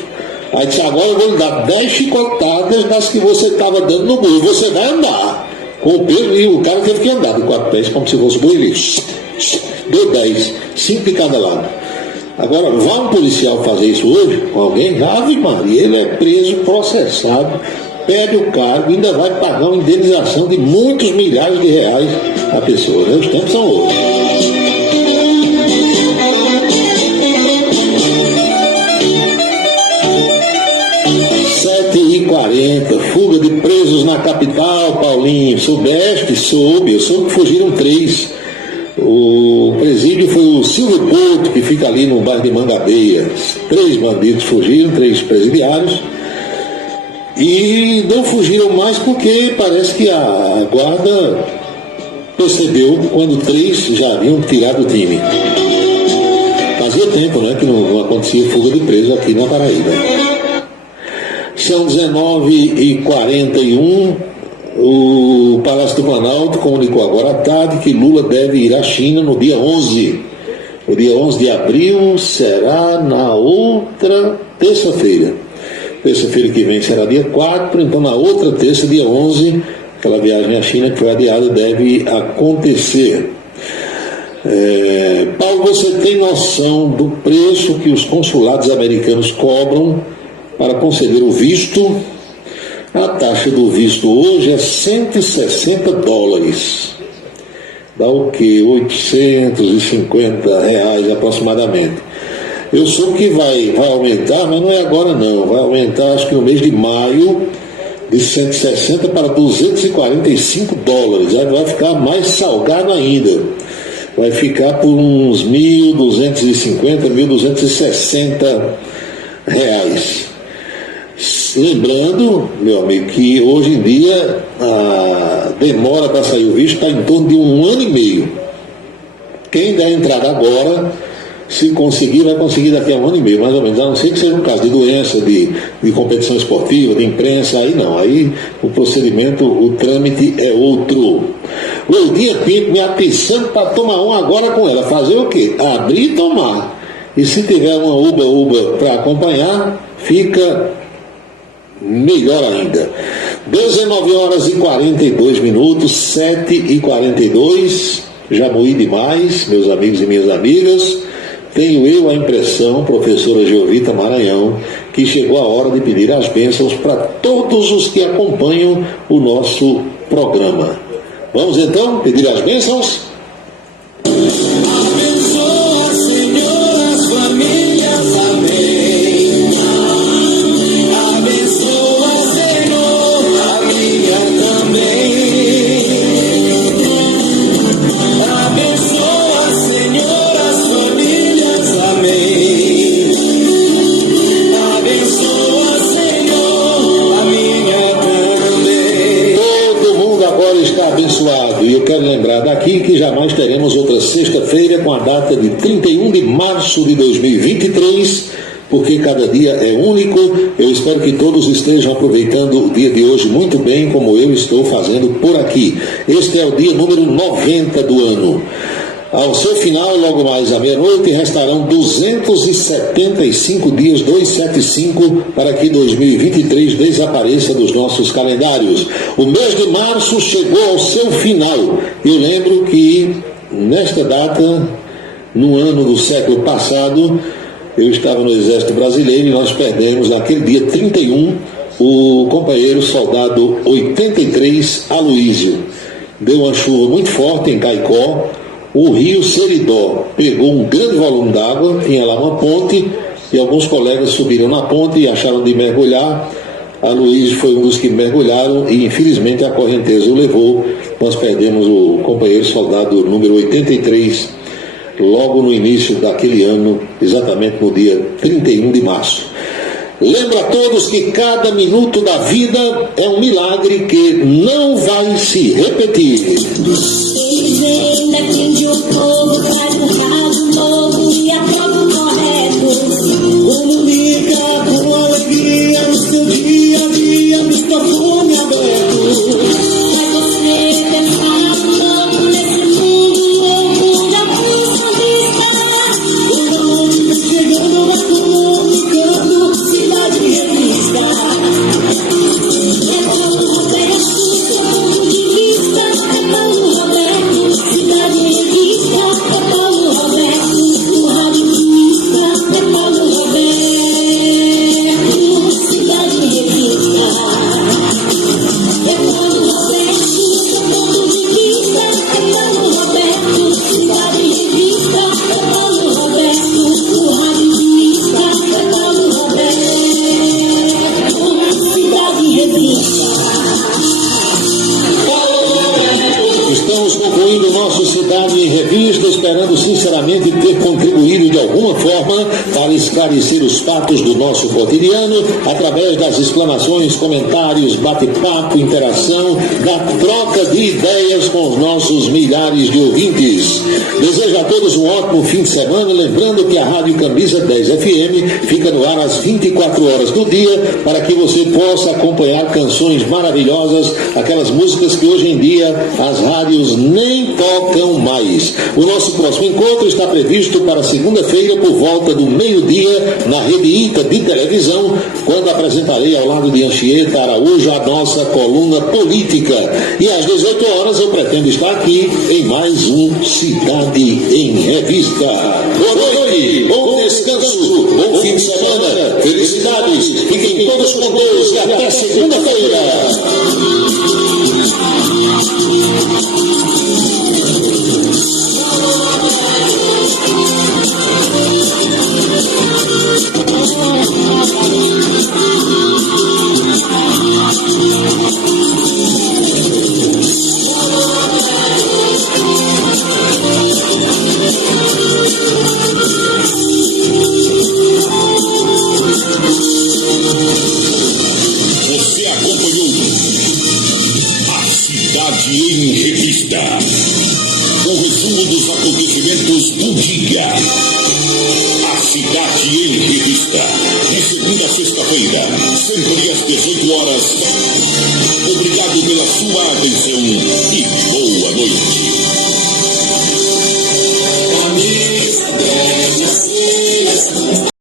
Aí disse, agora eu vou lhe dar 10 chicotadas das que você estava dando no burro, você vai andar com o peso, e o cara teve que andar de 4 pés, como se fosse burro, ele deu 10, 5 de cada lado. Agora, vai um policial fazer isso hoje com alguém? Ave Maria, ele é preso, processado, perde o cargo, ainda vai pagar uma indenização de muitos milhares de reais a pessoa, né? Os tempos são outros. Fuga de presos na capital, Paulinho. Soubeste? Soube. Eu soube que fugiram 3. O presídio foi o Silvio Porto, que fica ali no bairro de Mangabeia. 3 bandidos fugiram, 3 presidiários. E não fugiram mais porque parece que a guarda percebeu quando 3 já haviam tirado o time. Fazia tempo, né, que não acontecia fuga de presos aqui na Paraíba. São 19h41, o Palácio do Planalto comunicou agora à tarde que Lula deve ir à China no dia 11. O dia 11 de abril será na outra terça-feira. Terça-feira que vem será dia 4, então na outra terça, dia 11, aquela viagem à China que foi adiada deve acontecer. Paulo, você tem noção do preço que os consulados americanos cobram para conceder o visto? A taxa do visto hoje é $160. Dá o quê? R$850 aproximadamente. Eu soube que vai aumentar, mas não é agora não. Vai aumentar, acho que no mês de maio, de 160 para $245. Aí vai ficar mais salgado ainda. Vai ficar por uns R$1.250, R$1.260. Lembrando, meu amigo, que hoje em dia a demora para sair o visto está em torno de 1 ano e meio. Quem der entrada agora, se conseguir, vai conseguir daqui a 1 ano e meio, mais ou menos. A não ser que seja um caso de doença, de competição esportiva, de imprensa, aí não. Aí o procedimento, o trâmite é outro. Lourdinha Pinto me atiçando para tomar um agora com ela. Fazer o quê? Abrir e tomar. E se tiver uma uba para acompanhar, fica melhor ainda. 19h42, 7h42. Já moí demais, meus amigos e minhas amigas. Tenho eu a impressão, professora Geovita Maranhão, que chegou a hora de pedir as bênçãos para todos os que acompanham o nosso programa. Vamos então pedir as bênçãos? Abençoa, Senhor, as famílias, amém. Abençoa, Senhor, a minha também. Abençoa, Senhor, as famílias, amém. Abençoa, Senhor, a minha também. Todo mundo agora está abençoado. E eu quero quero lembrar daqui que jamais teremos outra sexta-feira com a data de 31 de março de 2023, porque cada dia é único. Eu espero que todos estejam aproveitando o dia de hoje muito bem, como eu estou fazendo por aqui. Este é o dia número 90 do ano. Ao seu final, logo mais à meia-noite, restarão 275 dias, 275, para que 2023 desapareça dos nossos calendários. O mês de março chegou ao seu final. Eu lembro que, nesta data, no ano do século passado, eu estava no Exército Brasileiro e nós perdemos, naquele dia 31, o companheiro soldado 83, Aloísio. Deu uma chuva muito forte em Caicó. O rio Seridó pegou um grande volume d'água, tinha lá uma ponte, e alguns colegas subiram na ponte e acharam de mergulhar. A Luiz foi um dos que mergulharam e, infelizmente, a correnteza o levou. Nós perdemos o companheiro soldado número 83, logo no início daquele ano, exatamente no dia 31 de março. Lembro a todos que cada minuto da vida é um milagre que não vai se repetir. Ele vem daqui de um povo, traz um caso novo e a prova correto. Comunica com alegria no seu dia a dia, microfone aberto. Vai você pensar um pouco nesse mundo louco da força vista. O nome vai chegando, vai comunicando, Cidade Revista. É Paulo Roberto, seu ponto de vista. É Paulo Roberto, Cidade Revista. É Paulo Roberto, o radialista. É Paulo Roberto, Cidade Revista. É Paulo Roberto, seu ponto de vista. É Paulo Roberto, Cidade Revista. É Paulo Roberto, o radialista. É Paulo Roberto, Cidade Revista. Estamos concluindo nosso Cidade em Revista, esperando sinceramente ter contribuído de alguma forma para esclarecer os fatos do nosso cotidiano, através das explanações, comentários, bate-papo, interação, da troca de ideias com os nossos milhares de ouvintes. Desejo a todos um ótimo fim de semana, lembrando que a Rádio Camisa 10 FM fica no ar às 24 horas do dia, para que você possa acompanhar canções maravilhosas, aquelas músicas que hoje em dia as rádios nem tocam mais. O nosso próximo encontro está previsto para segunda-feira por volta do meio-dia na Rede ITA de televisão, quando apresentarei ao lado de Anchieta Araújo a nossa coluna política. E às 18 horas eu pretendo estar aqui em mais um Cidade em Revista. Boa noite, bom descanso, bom fim de semana, felicidades, fiquem todos com Deus e até segunda-feira. Você acompanhou a Cidade em Revista, o resumo dos acontecimentos do dia. A Cidade em Revista, de segunda a sexta-feira, sempre às 18 horas. Obrigado pela sua atenção e